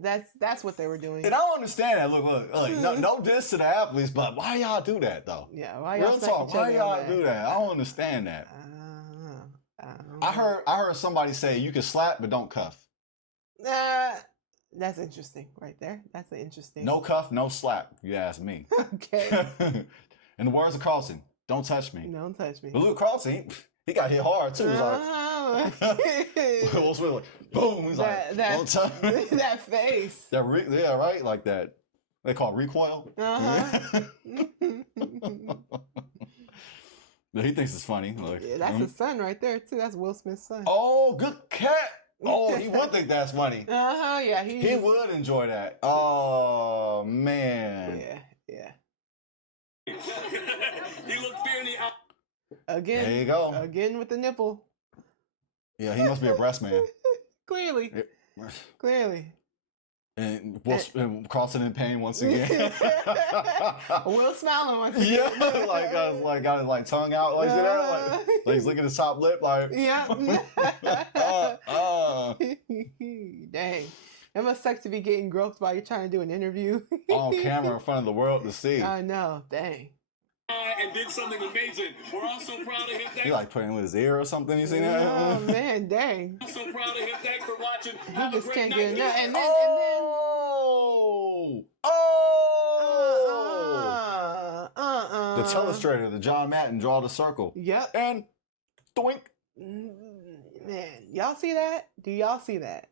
That's what they were doing. And I don't understand that. Look, no diss to the athletes, but why y'all do that though? Yeah, why y'all do that? I don't understand that. I heard somebody say you can slap but don't cuff. That's interesting right there. That's an interesting. No cuff, no slap, if you ask me. Okay. In the words of Carlson, don't touch me. Don't touch me. But Luke Carlson, he got hit hard too. He's like, Will Smith, like, boom. He's like, don't touch me. That face. Yeah, right? Like that. They call it recoil. He thinks it's funny. Like, Yeah, that's his son right there too. That's Will Smith's son. oh, good cat. Oh, he would think that's funny. Yeah, He would enjoy that. Oh man. Yeah. He looked fear in the eye. Again. There you go. Again with the nipple. Yeah, he must be a breast man. Clearly. And Carlton in pain once again. Will smiling once again. Yeah, got his like tongue out like that, like he's licking his top lip, like. Yeah. Dang, it must suck to be getting groped while you're trying to do an interview on camera in front of the world to see. I know, dang. And did something amazing. We're also proud of him. He like putting with his ear or something. You see that? Oh man, dang. I'm so proud of him. Thanks for watching. He Have just a great can't night. get enough. And then, The telestrator, the John Madden, draw the circle. Yep. And doink. Man, y'all see that? Do y'all see that?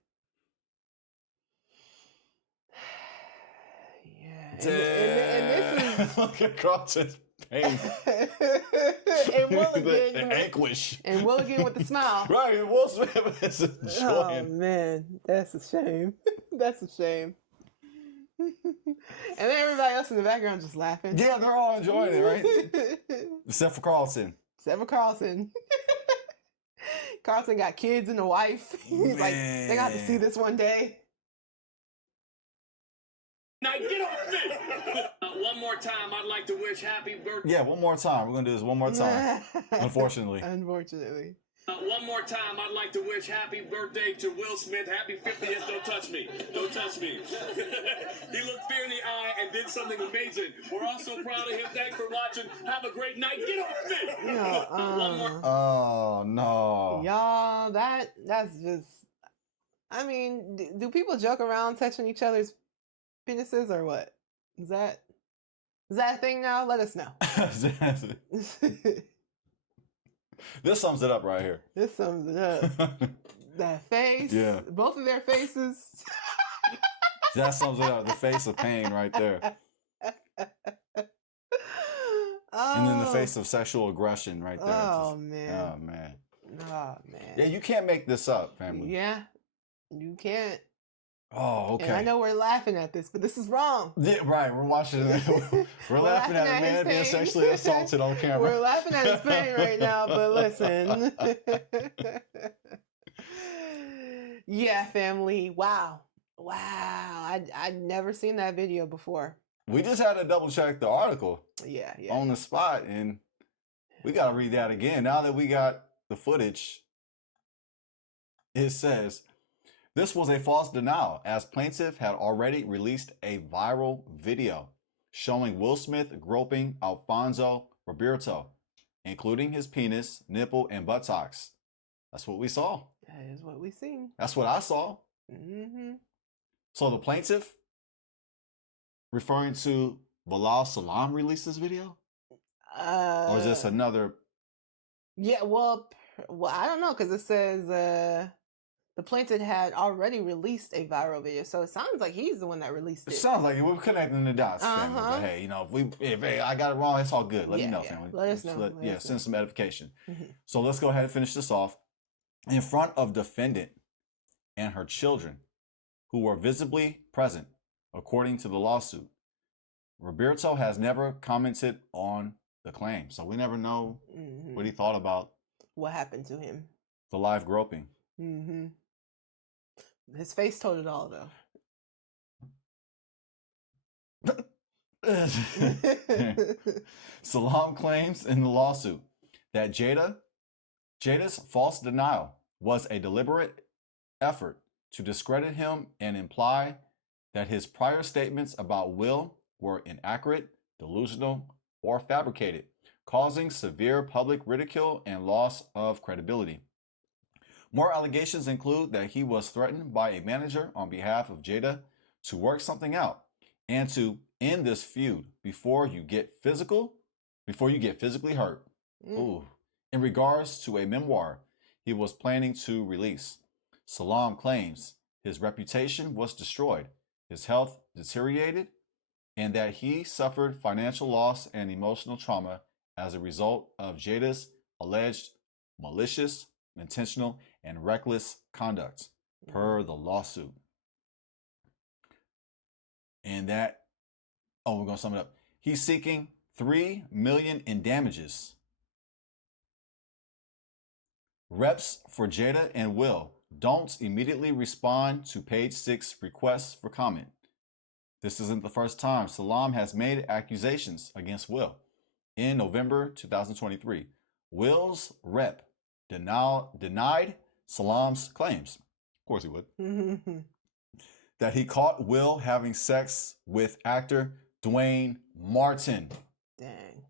Yeah. And this is look across his face. and Will again. The anguish. And Will again with the smile. Right, Will Smith is enjoying. Oh man, that's a shame. That's a shame. And then everybody else in the background just laughing. Yeah, they're all enjoying it, right? Except for Carlton. Carlton got kids and a wife. He's like, they got to see this one day. Now get off me! One more time, I'd like to wish happy birthday. Yeah, one more time. We're going to do this one more time. Unfortunately. One more time, I'd like to wish happy birthday to Will Smith. Happy 50th. Don't touch me. Don't touch me. He looked fear in the eye and did something amazing. We're also proud of him. Thanks for watching. Have a great night. Get off me! One more. Oh, no. Y'all, that's just... I mean, do people joke around touching each other's penises or what? Is that a thing now? Let us know. This sums it up right here. This sums it up. That face. Yeah. Both of their faces. That sums it up. The face of pain right there. And then the face of sexual aggression right there. Oh, man. Oh, man. Oh, man. Yeah, you can't make this up, family. Yeah, you can't. Oh, okay. And I know we're laughing at this, but this is wrong. Yeah, right. We're watching it. We're laughing at a man being sexually assaulted on camera. We're laughing at his pain right now, but listen. Yeah, family. Wow. I'd never seen that video before. We just had to double check the article. Yeah. On the spot, and we got to read that again. Now that we got the footage, it says, this was a false denial, as plaintiff had already released a viral video showing Will Smith groping Alfonso Roberto, including his penis, nipple, and buttocks. That's what we saw. That is what we seen. That's what I saw. Mm-hmm. So the plaintiff, referring to Bilal Salam, released this video? Or is this another? Yeah, well, I don't know, because it says the plaintiff had already released a viral video, so it sounds like he's the one that released it. It sounds like we're connecting the dots, family. But hey, if I got it wrong, it's all good. Let me know, family. Let us know. Send some edification. Mm-hmm. So let's go ahead and finish this off. In front of defendant and her children, who were visibly present, according to the lawsuit, Roberto has never commented on the claim, so we never know what he thought about what happened to him, the live groping. Mm-hmm. His face told it all, though. Salam claims in the lawsuit that Jada's false denial was a deliberate effort to discredit him and imply that his prior statements about Will were inaccurate, delusional, or fabricated, causing severe public ridicule and loss of credibility. More allegations include that he was threatened by a manager on behalf of Jada to work something out and to end this feud before you get physically hurt. Ooh. In regards to a memoir he was planning to release, Salam claims his reputation was destroyed, his health deteriorated, and that he suffered financial loss and emotional trauma as a result of Jada's alleged malicious, intentional, and reckless conduct, per the lawsuit. And that, we're going to sum it up. He's seeking $3 million in damages. Reps for Jada and Will don't immediately respond to page 6 requests for comment. This isn't the first time Salam has made accusations against Will. In November 2023, Will's rep denied Salam's claims. Of course he would. That he caught Will having sex with actor Dwayne Martin. Dang.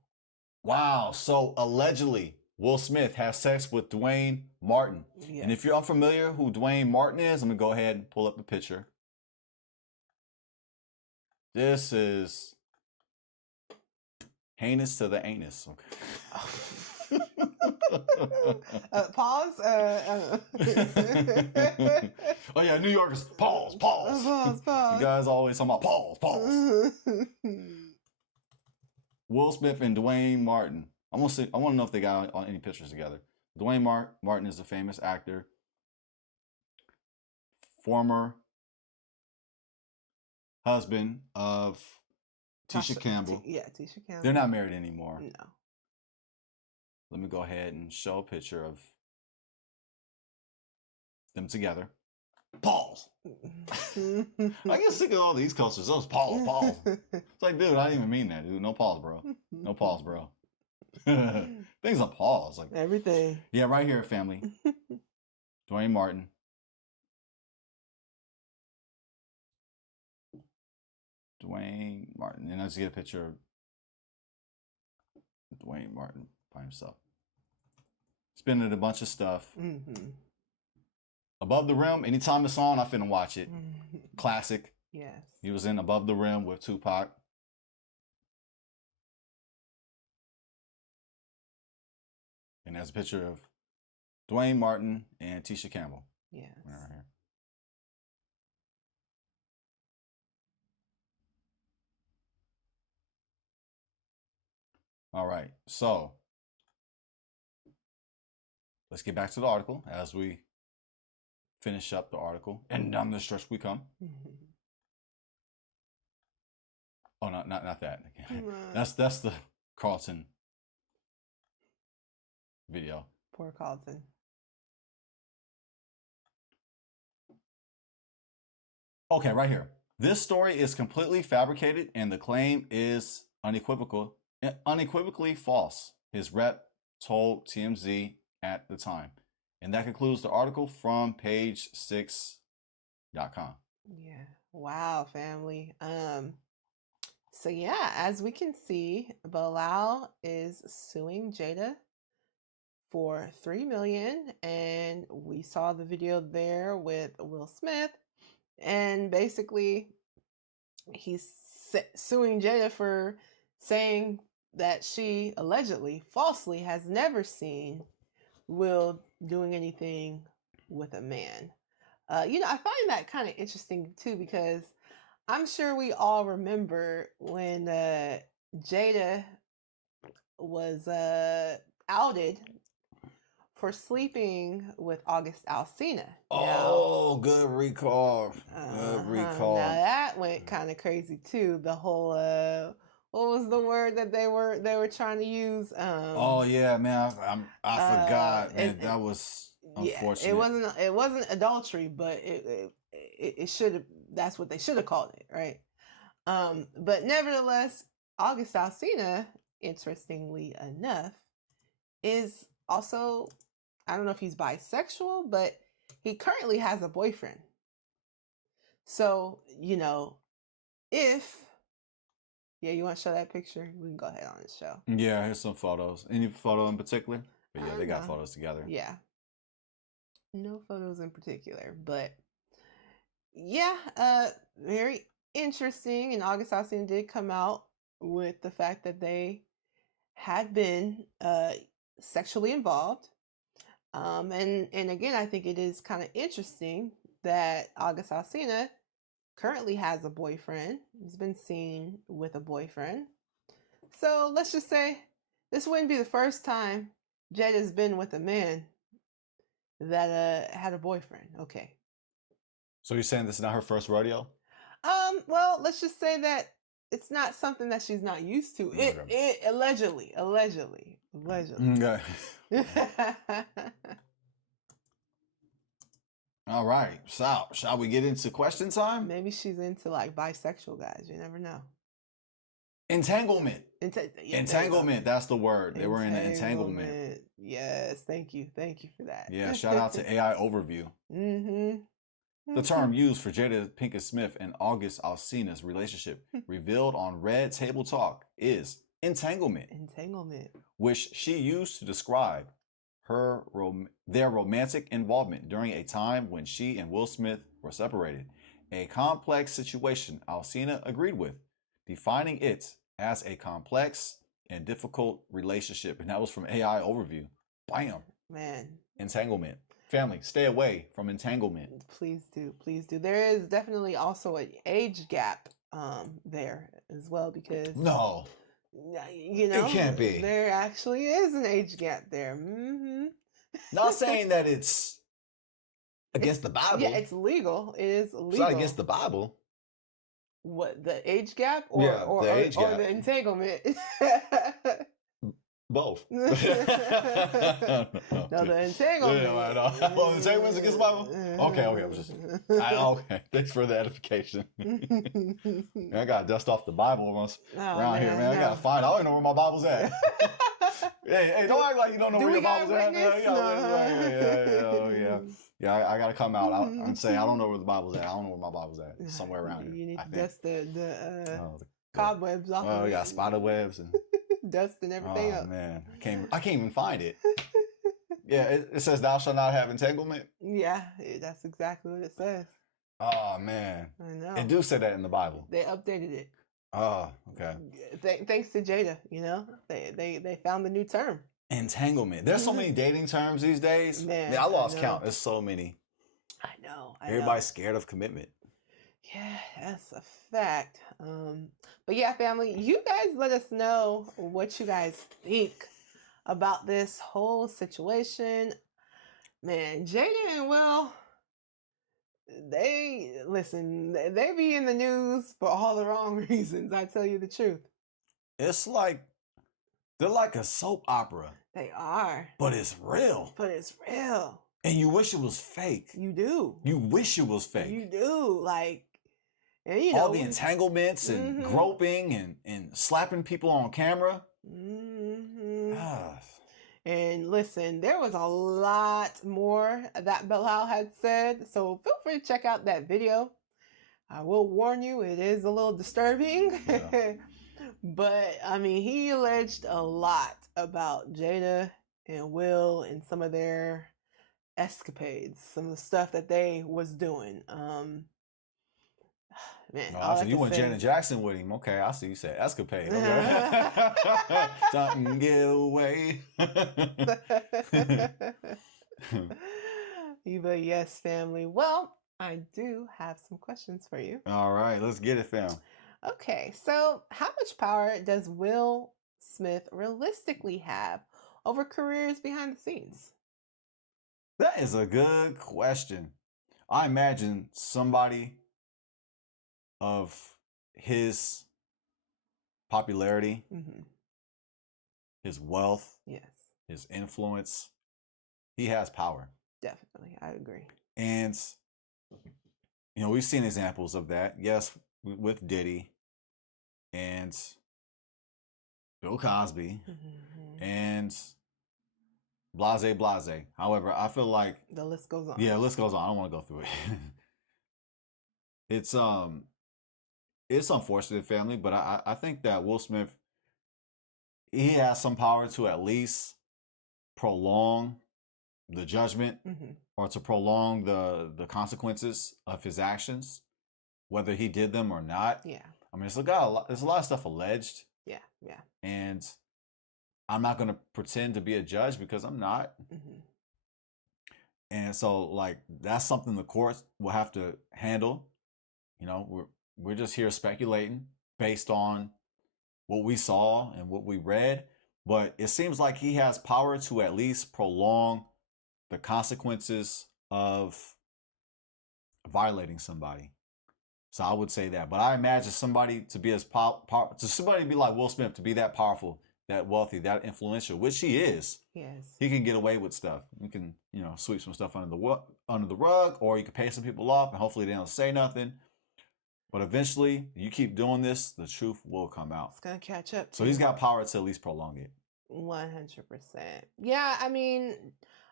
Wow. So allegedly, Will Smith has sex with Dwayne Martin. Yes. And if you're unfamiliar who Dwayne Martin is, I'm going to go ahead and pull up the picture. This is heinous to the anus. Okay. Pause. Oh yeah, New Yorkers. Pause. Pause. You guys always talking about pause. Will Smith and Dwayne Martin. I want to know if they got on any pictures together. Dwayne Martin is a famous actor, former husband of Tisha Campbell. Tisha Campbell. They're not married anymore. No. Let me go ahead and show a picture of them together. Pause. I get sick of all these cultures. Those pause. It's like, dude, I didn't even mean that, dude. No pause, bro. No pause, bro. Things on pause. Like everything. Yeah, right here, family. Dwayne Martin. And I just get a picture of Dwayne Martin by himself. Spinning a bunch of stuff. Above the Rim, anytime it's on, I finna watch it. Classic. Yes. He was in Above the Rim with Tupac. And there's a picture of Dwayne Martin and Tisha Campbell. Yes. Right here. All right, so let's get back to the article as we finish up the article. And down the stretch we come. Oh, not that. That's the Carlton video. Poor Carlton. Okay, right here. This story is completely fabricated and the claim is unequivocally false, his rep told TMZ at the time. And that concludes the article from page6.com. Yeah. Wow, family. So yeah, as we can see, Bilal is suing Jada for $3 million, and we saw the video there with Will Smith, and basically he's suing Jada for saying that she allegedly, falsely, has never seen Will doing anything with a man. I find that kind of interesting too, because I'm sure we all remember when Jada was outed for sleeping with August Alsina. Oh, good recall. Good recall. Now that went kind of crazy too. The whole what was the word that they were trying to use? Oh yeah, man, I forgot. Man, that was unfortunate. Yeah, it wasn't adultery, but it should have. That's what they should have called it, right? But nevertheless, August Alsina, interestingly enough, is also, I don't know if he's bisexual, but he currently has a boyfriend. So, if, you want to show that picture? We can go ahead on the show. Yeah, here's some photos. Any photo in particular? But yeah, they got photos together. Yeah. No photos in particular, but yeah, very interesting. And August Alsina did come out with the fact that they had been sexually involved. And again, I think it is kind of interesting that August Alsina currently has a boyfriend. He's been seen with a boyfriend. So let's just say This wouldn't be the first time Jada's been with a man that had a boyfriend. Okay. So you're saying this is not her first rodeo? Well, let's just say that it's not something that she's not used to. It allegedly. Okay. All right. So, shall we get into question time? Maybe she's into like bisexual guys. You never know. Entanglement. Yeah, Entanglement. That's the word. They were in an entanglement. Yes. Thank you for that. Yeah. Shout out to AI Overview. The term used for Jada Pinkett Smith and August Alsina's relationship revealed on Red Table Talk is entanglement. Entanglement. Which she used to describe their romantic involvement during a time when she and Will Smith were separated. A complex situation Alsina agreed with, defining it as a complex and difficult relationship. And that was from AI Overview. Bam. Man. Entanglement. Family, stay away from entanglement. Please do. There is definitely also an age gap there as well, because no, you know, it can't be. There actually is an age gap there. Not saying that it's against the Bible. Yeah, it's legal. It is legal. It's not against the Bible. What, the age gap or the age gap. or the entanglement? Both. No, the entanglement. Yeah, well, the entanglement's against the Bible? Okay. Okay. Thanks for the edification. I got to dust off the Bible around here, man. I got to find I don't even know where my Bible's at. hey, don't act like you don't know where your Bible's at. Yeah, I got to come out and say, I don't know where the Bible's at. I don't know where my Bible's at. It's somewhere around here. You need to dust the cobwebs off. Oh, you got spider webs and dust and everything else. Oh man, I can't even find it. Yeah, it says thou shalt not have entanglement. Yeah, that's exactly what it says. Oh man, I know. It do say that in the Bible. They updated it. Oh, okay. Thanks to Jada, you know, they found the new term. Entanglement. There's so many dating terms these days. Man, I lost count. There's so many. I know. Everybody's scared of commitment. Yeah, that's a fact. But yeah, family, you guys let us know what you guys think about this whole situation. Man, Jada and Will, they be in the news for all the wrong reasons. I tell you the truth. It's like they're like a soap opera. They are. But it's real. And you wish it was fake. You do. You wish it was fake. You do. Like, and you know, all the entanglements and groping and slapping people on camera. And listen, there was a lot more that Bilal had said, so feel free to check out that video. I will warn you, it is a little disturbing. Yeah. But I mean, he alleged a lot about Jada and Will and some of their escapades, some of the stuff that they was doing. Man, so you went Janet Jackson with him. Okay, I see you said escapade. Okay. Something get away. But yes, family. Well, I do have some questions for you. All right, let's get it, fam. Okay, so how much power does Will Smith realistically have over careers behind the scenes? That is a good question. I imagine somebody of his popularity, his wealth, his influence, he has power. Definitely, I agree. And, you know, we've seen examples of that. Yes, with Diddy and Bill Cosby and blase. However, I feel like the list goes on. Yeah, the list goes on. I don't want to go through it. It's unfortunate, family, but I think that Will Smith, he has some power to at least prolong the judgment or to prolong the consequences of his actions, whether he did them or not. Yeah. I mean, there's a lot of stuff alleged. Yeah. And I'm not going to pretend to be a judge because I'm not. And so, like, that's something the courts will have to handle. You know, we're just here speculating based on what we saw and what we read. but it seems like he has power to at least prolong the consequences of violating somebody. So I would say that. But I imagine somebody to be as somebody to be like Will Smith, to be that powerful, that wealthy, that influential, which he is. Yes. He can get away with stuff. You can, sweep some stuff under the rug, or you can pay some people off, and hopefully they don't say nothing. But eventually, you keep doing this, the truth will come out. It's gonna catch up. So he's got power to at least prolong it. 100%. Yeah, I mean,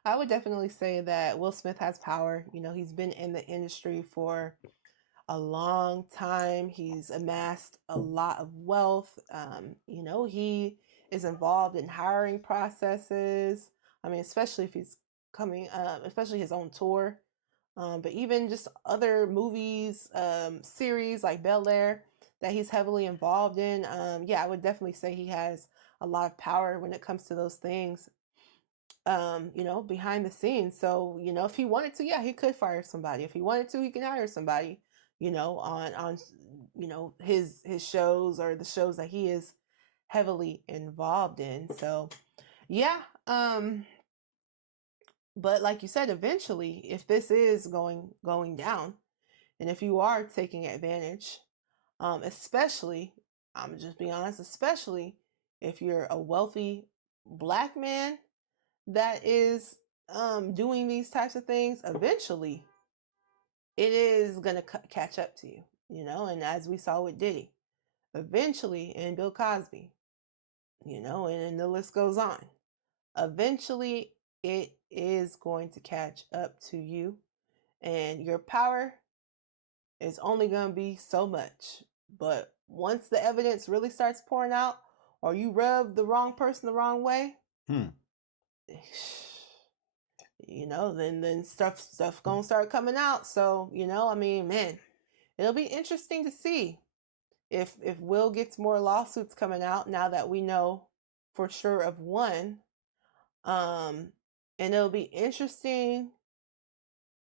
I would definitely say that Will Smith has power. He's been in the industry for a long time. He's amassed a lot of wealth. He is involved in hiring processes. I mean, especially if he's coming, especially his own tour. But even just other movies, series like Bel Air that he's heavily involved in. Yeah, I would definitely say he has a lot of power when it comes to those things, behind the scenes. So, if he wanted to, yeah, he could fire somebody. If he wanted to, he can hire somebody, on his shows or the shows that he is heavily involved in. So, yeah. But like you said, eventually, if this is going down, and if you are taking advantage, especially, I'm just being honest, especially if you're a wealthy Black man that is doing these types of things, eventually it is gonna catch up to you, And as we saw with Diddy, eventually, and Bill Cosby, and the list goes on. Eventually, it is going to catch up to you, and your power is only going to be so much. But once the evidence really starts pouring out, or you rub the wrong person the wrong way, then stuff gonna start coming out. So, I mean, man, it'll be interesting to see if Will gets more lawsuits coming out now that we know for sure of one. And it'll be interesting.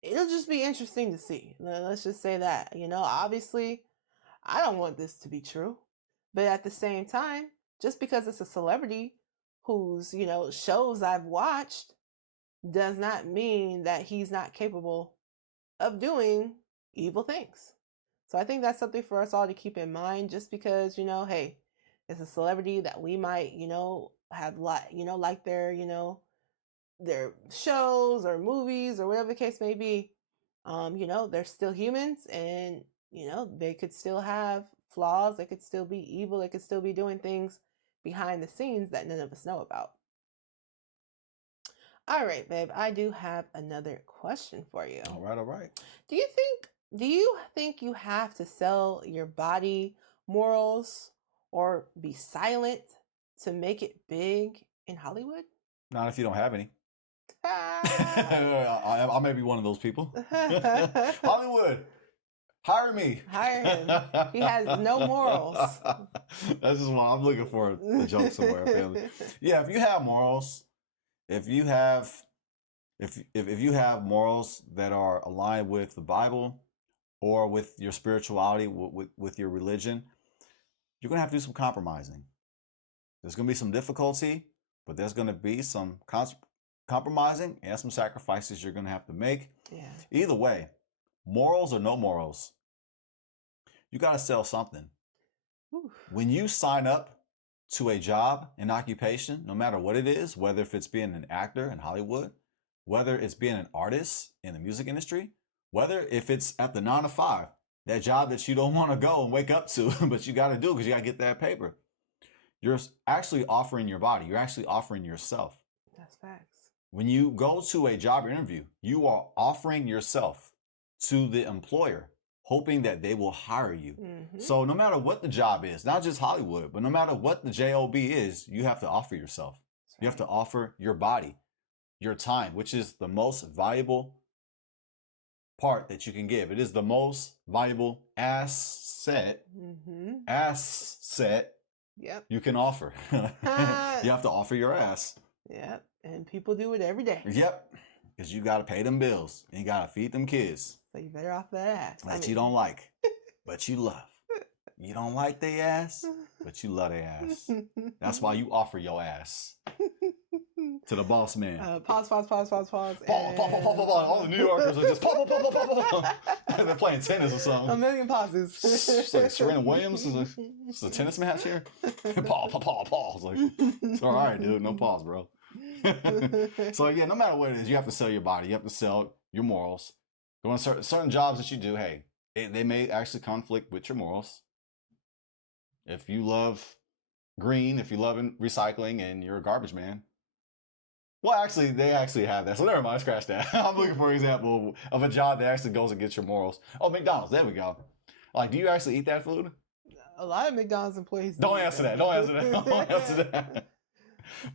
It'll just be interesting to see. Let's just say that. Obviously, I don't want this to be true. But at the same time, just because it's a celebrity whose, shows I've watched does not mean that he's not capable of doing evil things. So I think that's something for us all to keep in mind, just because, hey, it's a celebrity that we might, have like their shows or movies or whatever the case may be. They're still humans, and, they could still have flaws. They could still be evil. They could still be doing things behind the scenes that none of us know about. All right, babe, I do have another question for you. All right. Do you think you have to sell your body morals or be silent to make it big in Hollywood? Not if you don't have any. I may be one of those people. Hollywood, hire me. Hire him. He has no morals. That's just what I'm looking for, a joke somewhere, family. Yeah, if you have morals, if you have morals that are aligned with the Bible or with your spirituality, with your religion, you're going to have to do some compromising. There's going to be some difficulty, but there's going to be some compromising and some sacrifices you're going to have to make. Yeah. Either way, morals or no morals, you got to sell something. Oof. When you sign up to a job, an occupation, no matter what it is, whether if it's being an actor in Hollywood, whether it's being an artist in the music industry, whether if it's at the 9 to 5, that job that you don't want to go and wake up to, but you got to do because you got to get that paper. You're actually offering your body. You're actually offering yourself. That's facts. When you go to a job interview, you are offering yourself to the employer, hoping that they will hire you. Mm-hmm. So no matter what the job is, not just Hollywood, but no matter what the job is, you have to offer yourself. You have to offer your body, your time, which is the most valuable part that you can give. It is the most valuable asset, Yep. you can offer. You have to offer your ass. Yep. And people do it every day. Yep. Because you got to pay them bills and you got to feed them kids. So you better off that ass. That you don't like, but you love. You don't like their ass, but you love their ass. That's why you offer your ass to the boss man. Pause. Pause, pause, pause, pause. All the New Yorkers are just pause, pause, pause, pause, pause. They're playing tennis or something. A million pauses. It's like Serena Williams is a tennis match here. Pause, pause, pause, pause. Like, it's all right, dude. No pause, bro. So yeah, no matter what it is, you have to sell your body. You have to sell your morals. Going to certain jobs that you do, hey, they may actually conflict with your morals. If you love green, if you love recycling, and you're a garbage man. Well, actually, they actually have that. So never mind, scratch that. I'm looking for an example of a job that actually goes against your morals. Oh, McDonald's. There we go. Like, do you actually eat that food? A lot of McDonald's employees. Don't answer that. Don't answer that. Don't answer that.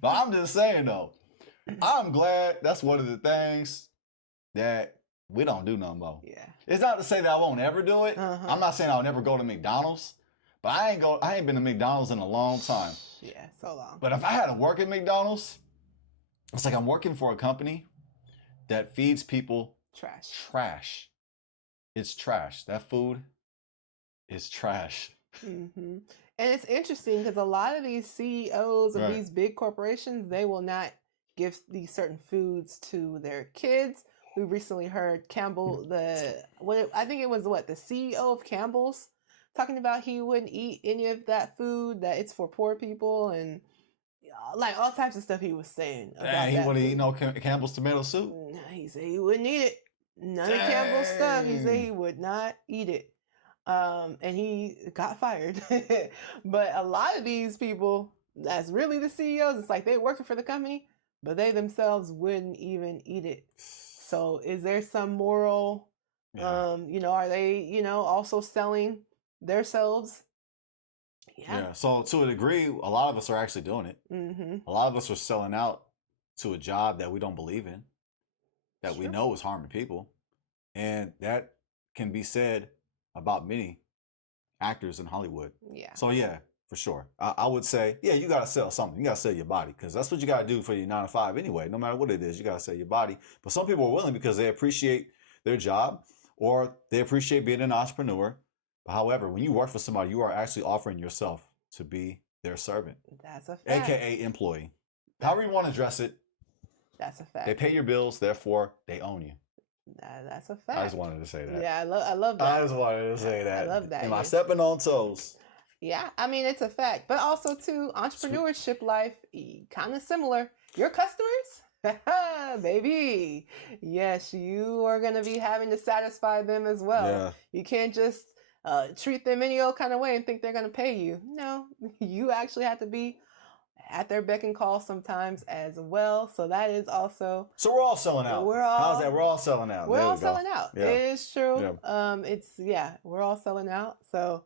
But I'm just saying, though, I'm glad that's one of the things that we don't do no more. Yeah. It's not to say that I won't ever do it. I'm not saying I'll never go to McDonald's. But I ain't been to McDonald's in a long time. Yeah, so long. But if I had to work at McDonald's, it's like I'm working for a company that feeds people trash. It's trash. That food is trash. Mm-hmm. And it's interesting because a lot of these CEOs of these big corporations, they will not give these certain foods to their kids. We recently heard Campbell, I think it was the CEO of Campbell's, talking about he wouldn't eat any of that food, that it's for poor people, and like all types of stuff he was saying. Dang, he wouldn't eat no Campbell's tomato soup? He said he wouldn't eat it. None of Campbell's stuff. He said he would not eat it. And he got fired. But a lot of these people, that's really the CEOs, it's like they're working for the company, but they themselves wouldn't even eat it. So is there some moral, are they, also selling themselves? Yeah. So to a degree, a lot of us are actually doing it. A lot of us are selling out to a job that we don't believe in, that we know is harming people. And that can be said about many actors in Hollywood. Yeah. So yeah, for sure. I would say, yeah, you got to sell something. You got to sell your body, because that's what you got to do for your 9 to 5 anyway. No matter what it is, you got to sell your body. But some people are willing because they appreciate their job, or they appreciate being an entrepreneur. However, when you work for somebody, you are actually offering yourself to be their servant. That's a fact. AKA employee. However you want to address it. That's a fact. They pay your bills, therefore they own you. That's a fact. I just wanted to say that. Yeah, I love that. I just wanted to say that. I love that. Am I stepping on toes? Yeah, I mean, it's a fact. But also, too, entrepreneurship life, kind of similar. Your customers? Baby. Yes, you are going to be having to satisfy them as well. Yeah. You can't just treat them any old kind of way and think they're going to pay you. No, you actually have to be at their beck and call sometimes as well. So that is also... So we're all selling out. How's that? We're all selling out. We're all selling out. Yeah. It is true. Yeah. We're all selling out. So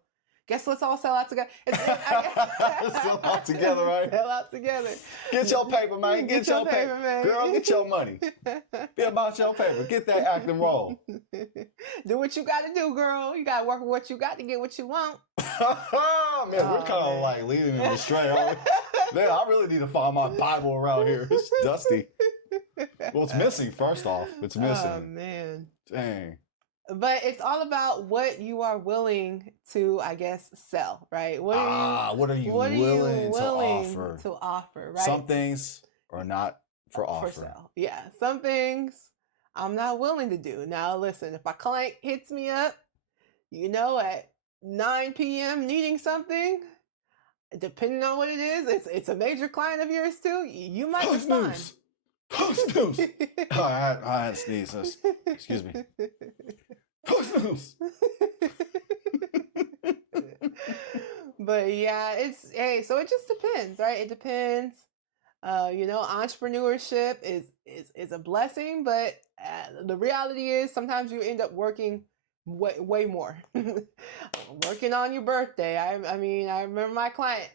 guess let's all sell out together. Sell out together, right? Sell out together. Get your paper, man. Get your paper, man. Girl, get your money. Be about your paper. Get that act and roll. Do what you got to do, girl. You got to work with what you got to get what you want. Man, we're kind of like leading them astray, aren't we? Man, I really need to find my Bible around here. It's dusty. Well, it's missing, first off. It's missing. Oh, man. Dang. But it's all about what you are willing to, I guess, sell, right? What are you willing to offer, right? Some things are not for offer. For sale. Yeah, some things I'm not willing to do. Now, listen, if a client hits me up, at 9 p.m. needing something, depending on what it is, it's a major client of yours too, you might respond. Post news. Oh, I had to sneeze. Excuse me. Post news. But yeah, so it just depends, right? It depends. Entrepreneurship is a blessing, but the reality is sometimes you end up working way more. Working on your birthday. I remember my client.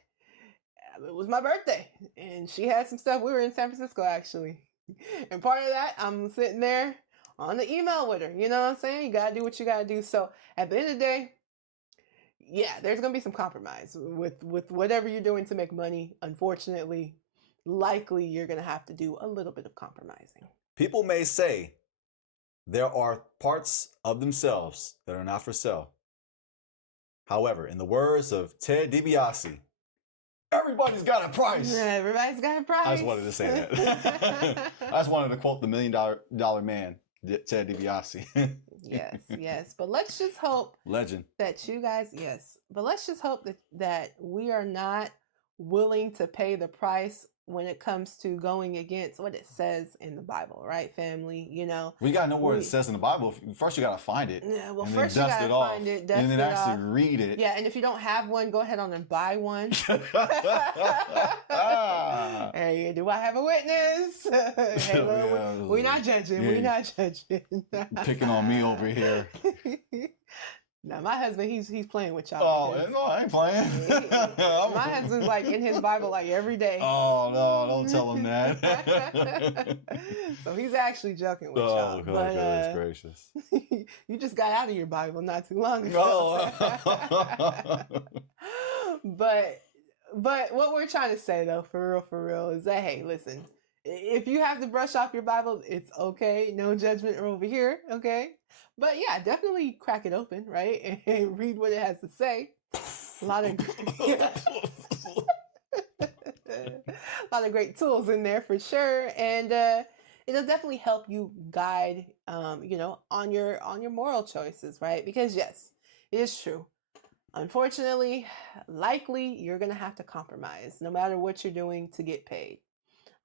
It was my birthday, and she had some stuff. We were in San Francisco, actually. And part of that, I'm sitting there on the email with her. You know what I'm saying? You got to do what you got to do. So at the end of the day, yeah, there's going to be some compromise with whatever you're doing to make money. Unfortunately, likely you're going to have to do a little bit of compromising. People may say there are parts of themselves that are not for sale. However, in the words of Ted DiBiase, everybody's got a price. Everybody's got a price. I just wanted to say that. I just wanted to quote the $1 Million Man, Ted DiBiase. Yes, yes. But let's just hope Legend. that you guys, yes. But let's just hope that we are not willing to pay the price when it comes to going against what it says in the Bible, right, family? You know, we gotta know what it says in the Bible. First, you gotta find it. Yeah, well, and first then you dust gotta it off, find it, dust and then it actually off. read it. Yeah, and if you don't have one, go ahead on and buy one. Hey, do I have a witness? Hey, look, we're not judging. Yeah. We're not judging. Picking on me over here. Now my husband, he's playing with y'all. Oh, because no, I ain't playing. my husband's like in his Bible like every day. Oh, no, don't tell him that. So he's actually joking with Oh, y'all. But goodness gracious. you just got out of your Bible not too long ago. Oh. But what we're trying to say though, for real, is that hey, listen, if you have to brush off your Bible, it's okay. No judgment over here, okay? But yeah, definitely crack it open, right? And read what it has to say. A lot of a lot of great tools in there for sure. And it'll definitely help you guide you know, on your moral choices, right? Because yes, it is true. Unfortunately, likely you're going to have to compromise no matter what you're doing to get paid.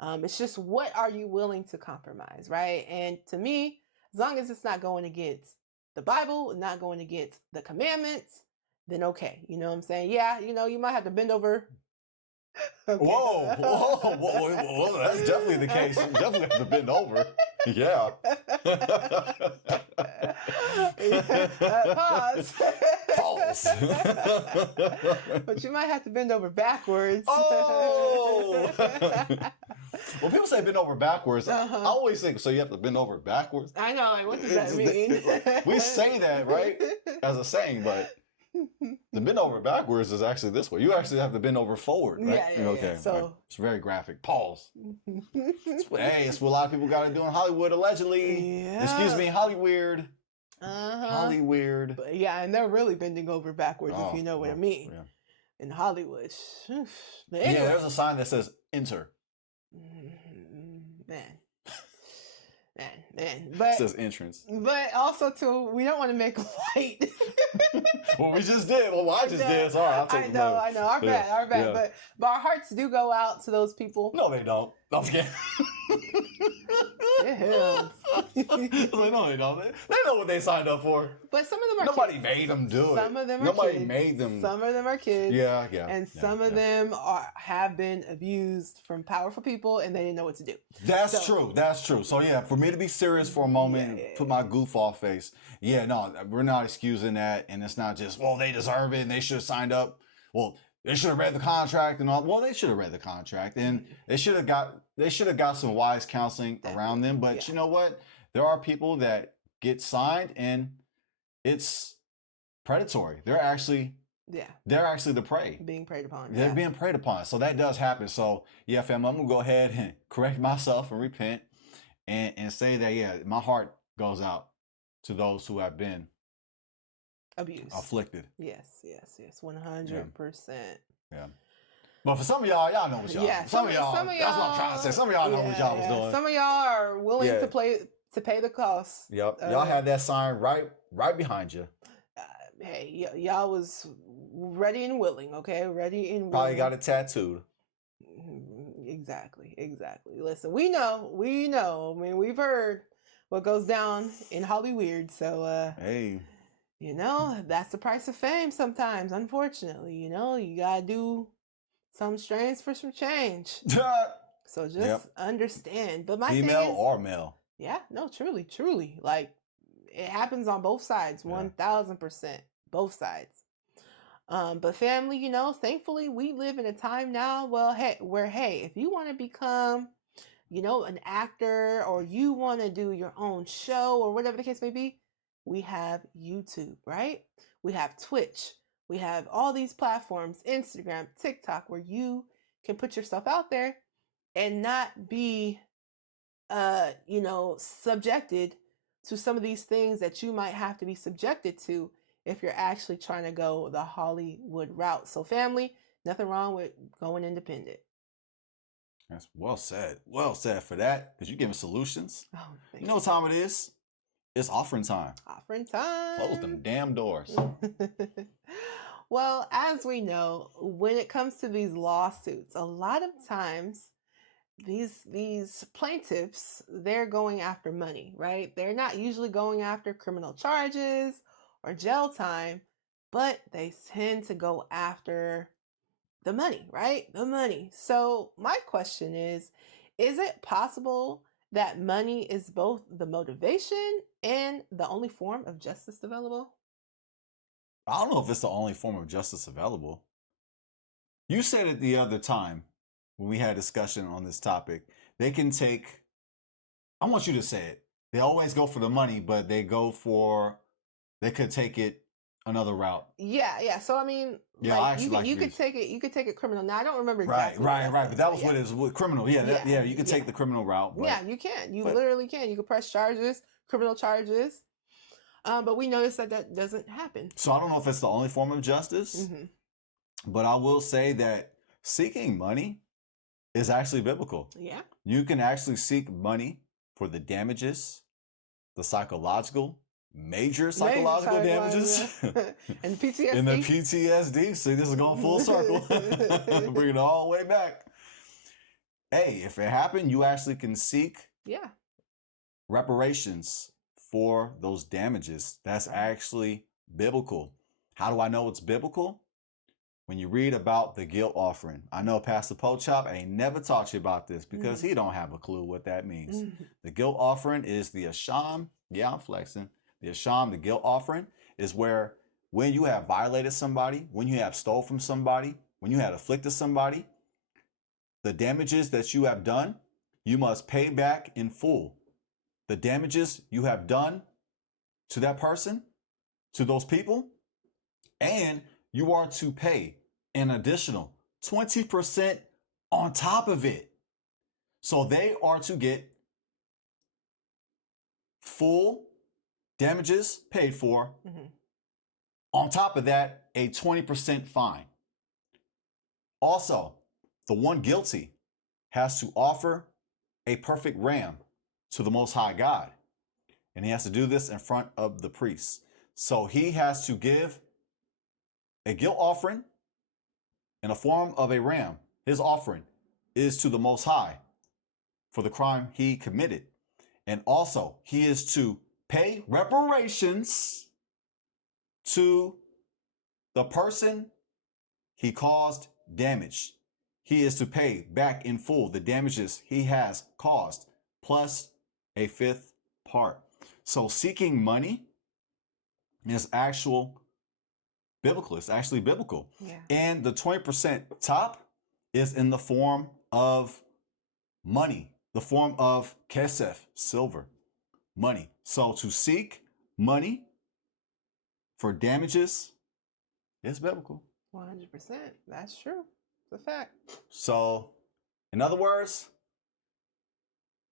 It's just what are you willing to compromise, right? And to me, as long as it's not going against the Bible, not going against the commandments, then okay. You know what I'm saying? Yeah, you know, you might have to bend over. Okay. Whoa, that's definitely the case. You definitely have to bend over. Yeah. Pause. Pause. But you might have to bend over backwards. Oh! When people say bend over backwards, Uh-huh. I always think, so you have to bend over backwards? I know, like, what does that mean? We say that, right, as a saying, but the bend over backwards is actually this way. You actually have to bend over forward, right? Yeah. Okay. So right. It's very graphic. Pause. Hey, it's what a lot of people got to do in Hollywood, allegedly. Yeah. Excuse me, Hollyweird. Uh-huh. Hollyweird. But yeah, and they're really bending over backwards, if you know what I mean. Yeah. In Hollywood. But Yeah, anyway. there's a sign that says enter. Man. But It says entrance. But also too, we don't want to make light. Well, we just did. Well, I just did. Sorry, I'll take I know. Our bad. Yeah. But our hearts do go out to those people. No, they don't. I'm scared. Yeah. Like, no, they don't. They know what they signed up for. But some of them are Nobody kids. made them do it. Some of them are Nobody kids. made them. Some of them are kids. Yeah. And some of them have been abused from powerful people, and they didn't know what to do. That's true. That's true. So yeah, for me to be serious for a moment, put my goof off face. Yeah, no, we're not excusing that, and it's not just, well, they deserve it and they should have signed up. Well, they should have read the contract and all. Well, they should have read the contract, and they should have got some wise counseling around them. But you know what? There are people that get signed, and it's predatory. They're actually the prey. Being preyed upon. They're being preyed upon. So that does happen. So yeah, fam, I'm gonna go ahead and correct myself and repent and say that, yeah, my heart goes out to those who have been abused. Afflicted. Yes. 100%. Yeah. But for some of y'all know what y'all. Yeah, some of y'all. That's what I'm trying to say. Some of y'all know what y'all was doing. Some of y'all are willing to pay the cost. Yep. Y'all had that sign right behind you. Hey, y'all was ready and willing, okay? Ready and willing. Probably got it tattooed. Exactly. Listen, we know. I mean, we've heard what goes down in Hollywood, so hey. You know, that's the price of fame sometimes, unfortunately. You know, you gotta do some strains for some change. So just understand. But my female thing is, or male. Yeah, no, truly. Like, it happens on both sides, 1000%. Both sides. But family, you know, thankfully we live in a time now, where if you want to become, you know, an actor, or you want to do your own show, or whatever the case may be, we have YouTube, right? We have Twitch. We have all these platforms, Instagram, TikTok, where you can put yourself out there and not be, you know, subjected to some of these things that you might have to be subjected to if you're actually trying to go the Hollywood route. So family, nothing wrong with going independent. That's well said. Well said for that, because you're giving solutions. Oh, You know what time it is? It's offering time. offering time. Close them damn doors. Well, as we know, when it comes to these lawsuits, a lot of times these plaintiffs, they're going after money, right? They're not usually going after criminal charges or jail time, but they tend to go after the money, right? The money. So my question is it possible that money is both the motivation and the only form of justice available? I don't know if it's the only form of justice available. You said it the other time when we had a discussion on this topic. They can take, I want you to say it. They always go for the money, but they could take it another route. Yeah. So I mean, Yeah, I actually you could take it criminal. Now I don't remember Right. exactly. what But that was yeah. what it was criminal. Yeah, you could take the criminal route. But, yeah, you can. You literally can. You could press charges, criminal charges. But we noticed that doesn't happen. So I don't know if it's the only form of justice, but I will say that seeking money is actually biblical. Yeah. You can actually seek money for the damages, the major psychological damages, and PTSD. and the PTSD. See, this is going full circle. Bring it all the way back. Hey, if it happened, you actually can seek reparations for those damages. That's actually biblical. How do I know it's biblical? When you read about the guilt offering. I know Pastor Pochop ain't never taught you about this because he don't have a clue what that means. The guilt offering is the asham. Yeah, I'm flexing. The asham, the guilt offering, is where when you have violated somebody, when you have stole from somebody, when you have afflicted somebody, the damages that you have done, you must pay back in full. The damages you have done to that person, to those people, and you are to pay an additional 20% on top of it. So they are to get full damages paid for. On top of that, a 20% fine. Also, the one guilty has to offer a perfect ram to the Most High God. And he has to do this in front of the priest. So he has to give a guilt offering in the form of a ram. His offering is to the Most High for the crime he committed. And also, he is to pay reparations to the person he caused damage. He is to pay back in full the damages he has caused, plus a fifth part. So seeking money is biblical. It's actually biblical. Yeah. And the 20% top is in the form of money, the form of kesef, silver, money. So to seek money for damages is biblical. 100%. That's true. It's a fact. So, in other words,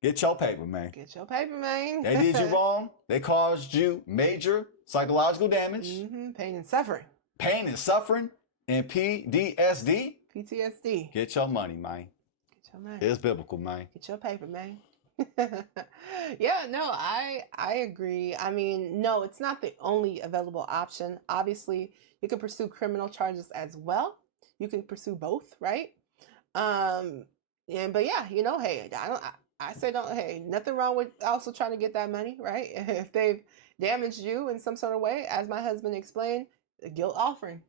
get your paper, man. Get your paper, man. They did you wrong. They caused you major psychological damage, Pain and suffering. Pain and suffering, and PTSD. PTSD. Get your money, man. Get your money. It's biblical, man. Get your paper, man. Yeah, no, I agree. I mean, no, it's not the only available option. Obviously, you can pursue criminal charges as well. You can pursue both, right? But yeah, hey, I say hey, nothing wrong with also trying to get that money, right? If they've damaged you in some sort of way, as my husband explained, the guilt offering.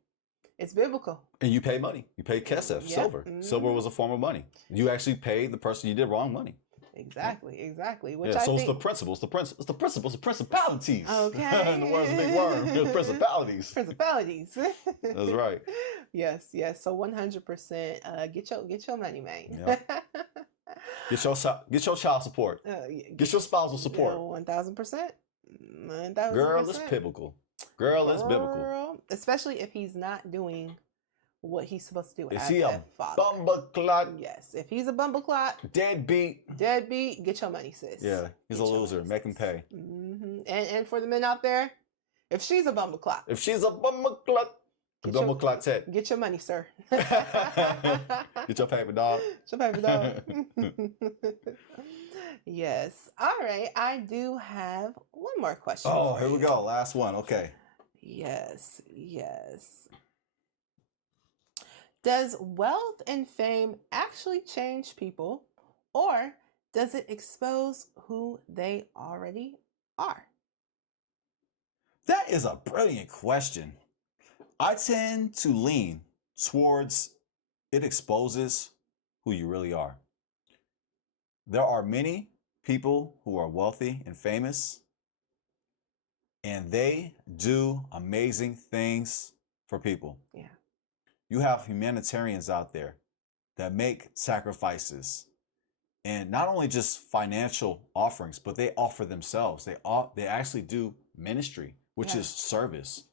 It's biblical. And you pay money. You pay kesef, silver. Silver was a form of money. You actually pay the person you did wrong money. Exactly. Which so it's the principles, the principalities. Okay. And the word's a big word. It's principalities. Principalities. That's right. Yes. So 100%. Get your money, man. Yep. Get your child support. Get your spousal support. 1,000%. Girl, it's biblical. It's biblical. Especially if he's not doing what he's supposed to do Is as he a father. bumbleclot? Yes. If he's a bumbleclot, deadbeat, get your money, sis. Yeah, he's a loser. Make him pay. And for the men out there, If she's a bumbleclot, If she's a bumbleclot, bumbleclotet. get your money, sir. Get your paper, dog. Get your paper, dog. Yes. All right. I do have one more question. Oh, for here we you. go. Last one. Okay. Yes. Yes. Does wealth and fame actually change people, or does it expose who they already are? That is a brilliant question. I tend to lean towards it exposes who you really are. There are many people who are wealthy and famous, and they do amazing things for people. Yeah. You have humanitarians out there that make sacrifices, and not only just financial offerings, but they offer themselves. They actually do ministry, which is service.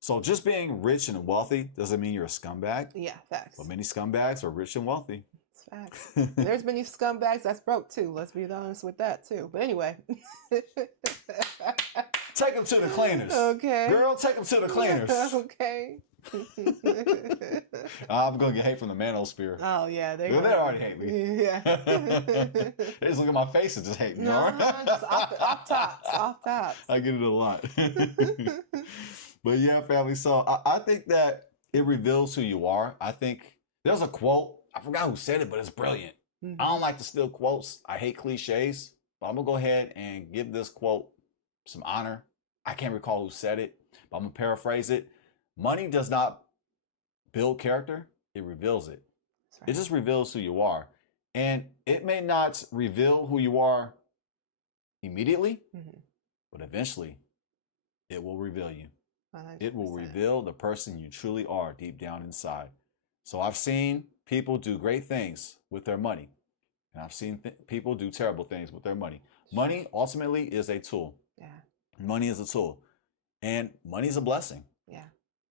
So just being rich and wealthy doesn't mean you're a scumbag. Yeah, facts. But many scumbags are rich and wealthy. It's facts. There's many scumbags that's broke too. Let's be honest with that too. But anyway. Take them to the cleaners. Okay. Girl, take them to the cleaners. Okay. I'm going to get hate from the manosphere. Oh, yeah. They already hate me. Yeah. They just look at my face and just hate me. No, just off tops. Off tops. I get it a lot. But yeah, family. So I think that it reveals who you are. I think there's a quote. I forgot who said it, but it's brilliant. Mm-hmm. I don't like to steal quotes. I hate cliches. But I'm going to go ahead and give this quote some honor. I can't recall who said it, but I'm going to paraphrase it. Money does not build character. It reveals it. Right. It just reveals who you are. And it may not reveal who you are immediately, but eventually it will reveal you. 100%. It will reveal the person you truly are deep down inside. So I've seen people do great things with their money, and I've seen people do terrible things with their money. Money ultimately is a tool. Yeah. Money is a tool, and money is a blessing. Yeah.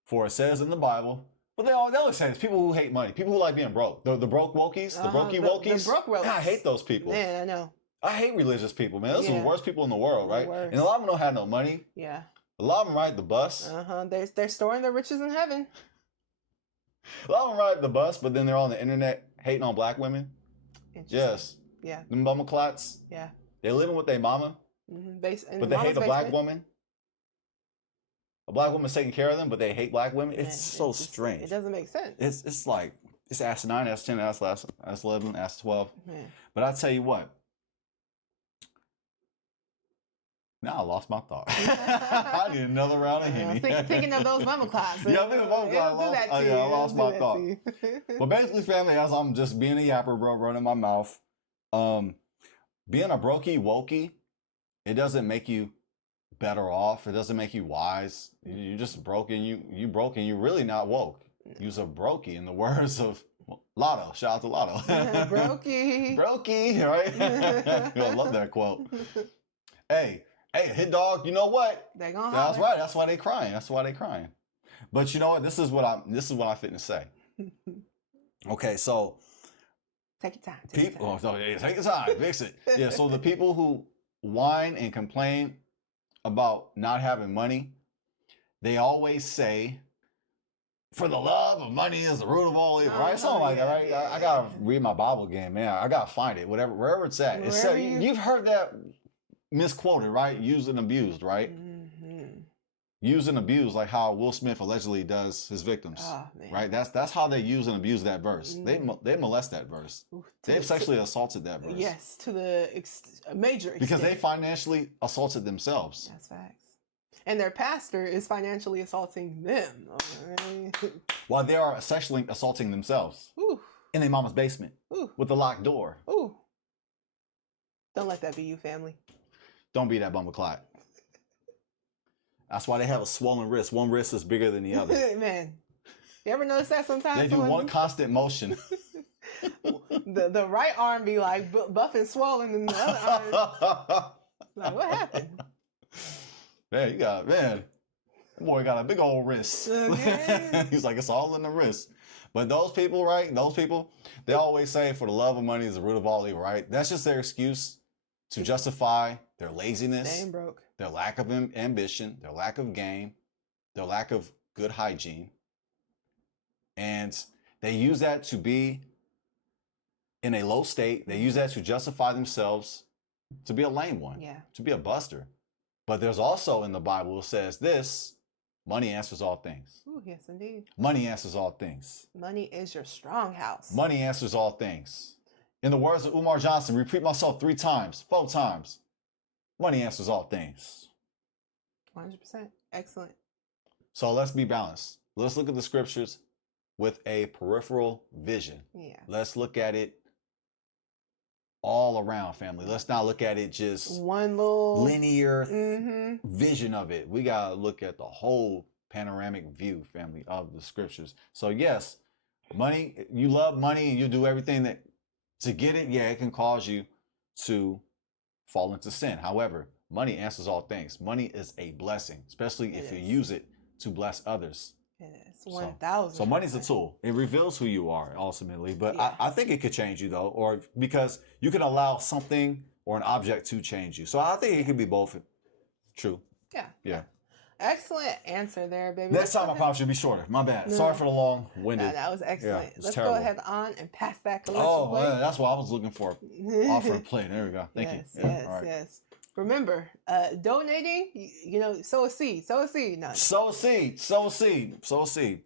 For it says in the Bible, but they always say it's people who hate money, people who like being broke. The broke wokies, the brokey wokies. The broke wokies. I hate those people. Yeah, I know. I hate religious people, man. Those are the worst people in the world, right? Worst. And a lot of them don't have no money. Yeah. A lot of them ride the bus. They're storing their riches in heaven. A lot of them ride the bus, but then they're on the internet hating on black women. Yes. Yeah. Them bumbleclots. Yeah. They living with their mama, but they hate a black woman. A black woman's taking care of them, but they hate black women. It's so strange. It doesn't make sense. It's like, it's ask 9, ask 10, ask 11, ask 12. Man. But I tell you what. Now I lost my thought. I need another round of Henny. Thinking of those mama classes. Yeah, I'm thinking of mama classes. I lost my thought. But basically, family, as I'm just being a yapper, bro, running my mouth. Being a brokey wokey, it doesn't make you better off. It doesn't make you wise. You just broken. You broken. You're really not woke. You're a brokey, in the words of Lotto. Shout out to Lotto. Brokey. Brokey, right? I love that quote. Hey, hit dog. You know what? They gonna That's holler. right. That's why they crying. But you know what? This is what I'm fitting to say. Okay, so take your time. Take your time. Fix it. Yeah. So the people who whine and complain about not having money, they always say, "For the love of money is the root of all evil." Right? Something like that, right? I gotta read my Bible again, man. I gotta find it. Wherever it's at. It's said, you've heard that misquoted, right? Used and abused, right? Use and abuse, like how Will Smith allegedly does his victims, right? That's how they use and abuse that verse. They molest that verse. They've sexually assaulted that verse. Yes, to the major extent. Because they financially assaulted themselves. That's facts. And their pastor is financially assaulting them. While they are sexually assaulting themselves. Ooh. In their mama's basement. Ooh. With the locked door. Ooh. Don't let that be you, family. Don't be that bumbleclot. That's why they have a swollen wrist. One wrist is bigger than the other. Man, you ever notice that sometimes? They do one constant motion. the right arm be like buff and swollen, and the other arm like, what happened? Man, that boy got a big old wrist. Okay. He's like, it's all in the wrist. But those people, right? They always say, for the love of money is the root of all evil, right? That's just their excuse to justify their laziness, Staying broke. their lack of ambition, their lack of game, their lack of good hygiene. And they use that to be in a low state. They use that to justify themselves to be a lame one, to be a buster. But there's also in the Bible, it says this, money answers all things. Ooh, yes, indeed. Money answers all things. Money is your strong house. Money answers all things. In the words of Umar Johnson, repeat myself 3 times, 4 times. Money answers all things. 100%. Excellent. So let's be balanced. Let's look at the scriptures with a peripheral vision. Yeah. Let's look at it all around, family. Let's not look at it just one little linear vision of it. We got to look at the whole panoramic view, family, of the scriptures. So yes, money, you love money and you do everything that to get it. Yeah, it can cause you to fall into sin. However, money answers all things. Money is a blessing, especially if you use it to bless others. It is 1,000. So money's a tool. It reveals who you are ultimately. But I think it could change you though, or because you can allow something or an object to change you. So I think it could be both true. Yeah. Excellent answer there, baby. Next time I promise you'll be shorter. My bad. Sorry for the long-winded. No, that was excellent. Yeah, Let's terrible. go ahead on and pass that collection plate. Yeah, that's what I was looking for. Offer a plate. There we go. Thank you. Yes. Remember, donating, you know, sow a seed. Sow a seed. No. Sow a seed. Sow a seed. Sow a seed.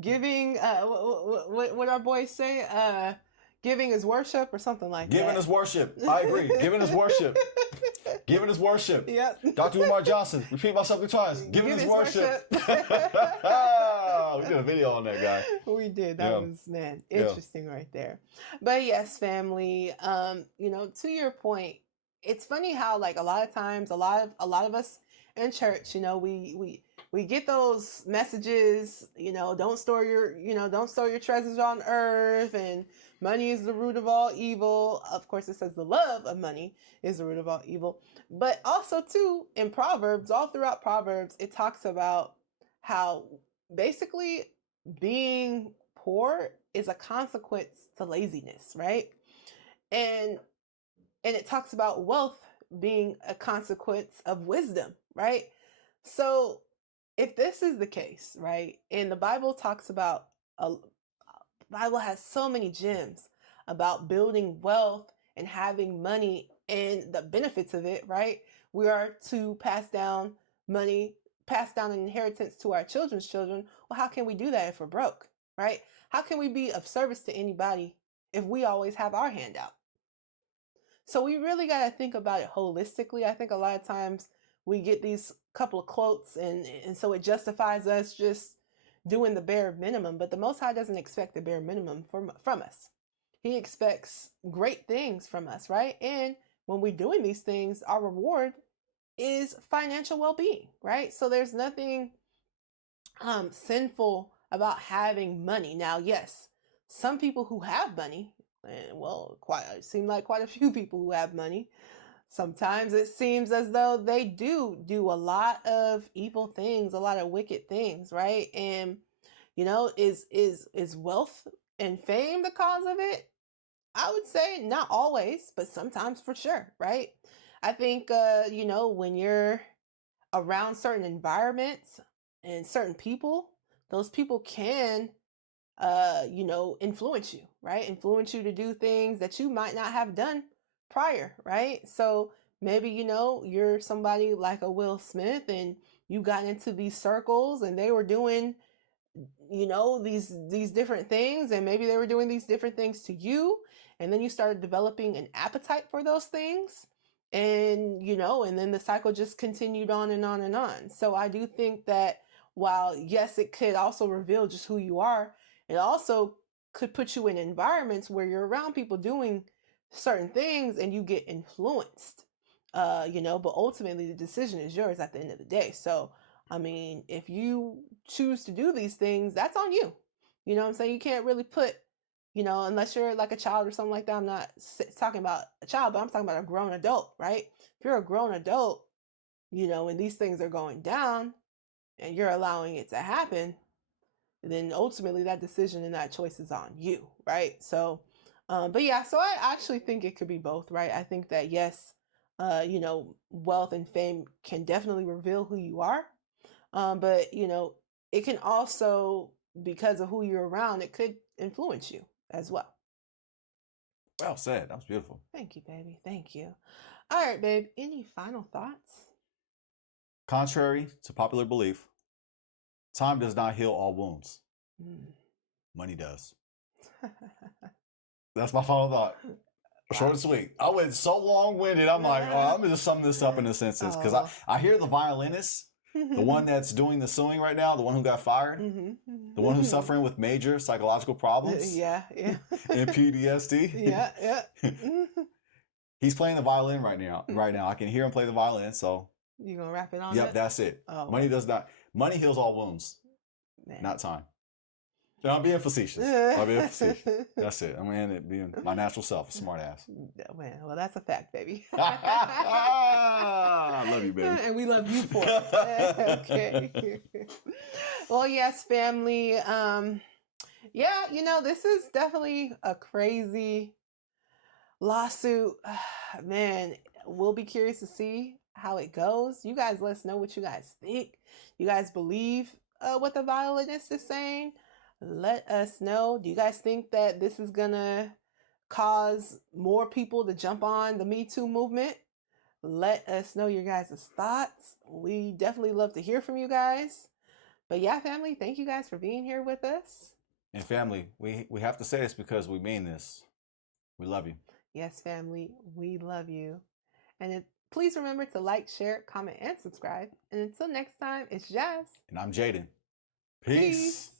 Giving, what our boys say, giving is worship or something like that. Giving is worship. I agree. Giving is worship. Giving is worship. Yep. Dr. Umar Johnson, repeat myself 3 times. Giving is worship. We did a video on that, guy. We did. That was, man, interesting right there. But yes, family, you know, to your point, it's funny how like a lot of times, a lot of us in church, you know, we get those messages, you know, don't store your treasures on earth, and money is the root of all evil. Of course, it says the love of money is the root of all evil. But also too, in Proverbs, all throughout Proverbs, it talks about how basically being poor is a consequence to laziness, right? And it talks about wealth being a consequence of wisdom, right? So if this is the case, right, and the Bible talks about, the Bible has so many gems about building wealth and having money and the benefits of it, right? We are to pass down money, pass down an inheritance to our children's children. Well, how can we do that if we're broke, right? How can we be of service to anybody if we always have our hand out? So we really got to think about it holistically. I think a lot of times we get these couple of quotes and so it justifies us just doing the bare minimum. But the Most High doesn't expect the bare minimum from us. He expects great things from us, right? And when we're doing these things, our reward is financial well-being, right? So there's nothing sinful about having money. Now, yes, some people who have money, and well, it seems like quite a few people who have money, sometimes it seems as though they do a lot of evil things, a lot of wicked things, right? And you know, is wealth and fame the cause of it? I would say not always, but sometimes for sure, right? I think you know, when you're around certain environments and certain people, those people can you know, influence you, right? Influence you to do things that you might not have done prior, right? So maybe, you know, you're somebody like a Will Smith and you got into these circles and they were doing, you know, these different things, and maybe they were doing these different things to you, and then you started developing an appetite for those things, and you know, and then the cycle just continued on and on and on. So I do think that while yes, it could also reveal just who you are, it also could put you in environments where you're around people doing certain things and you get influenced, you know, but ultimately the decision is yours at the end of the day. So I mean, if you choose to do these things, that's on you. You know what I'm saying? You can't really put, you know, unless you're like a child or something like that. I'm not talking about a child, but I'm talking about a grown adult, right? If you're a grown adult, you know, and these things are going down and you're allowing it to happen, then ultimately that decision and that choice is on you, right? So, but yeah, so I actually think it could be both, right? I think that yes, You know, wealth and fame can definitely reveal who you are. But, you know, it can also, because of who you're around, it could influence you as well. Well said. That was beautiful. Thank you, baby. Thank you. All right, babe. Any final thoughts? Contrary to popular belief, time does not heal all wounds. Money does. That's my final thought. Short and sweet. I went so long-winded. I'm like, oh, I'm going to sum this up in a sentence because I hear the violinist, the one that's doing the suing right now, the one who got fired, the one who's suffering with major psychological problems. Yeah. And PTSD. Yeah. He's playing the violin right now. I can hear him play the violin. So You gonna wrap it on? Yep, that's it. Oh, money does not. Money heals all wounds, man. not time. So I'm being facetious. That's it. I'm gonna being my natural self, a smart ass. Man, well, that's a fact, baby. I love you, baby. And we love you for it. Okay. Well, yes, family. Yeah, you know, this is definitely a crazy lawsuit. Man, we'll be curious to see how it goes. You guys let us know what you guys think. You guys believe what the violinist is saying? Let us know. Do you guys think that this is gonna cause more people to jump on the Me Too movement? Let us know your guys' thoughts. We definitely love to hear from you guys. But yeah, family, thank you guys for being here with us. And family, we have to say this because we mean this. We love you. Yes, family, we love you. And please remember to like, share, comment, and subscribe. And until next time, it's Jazz. And I'm Jaden. Peace.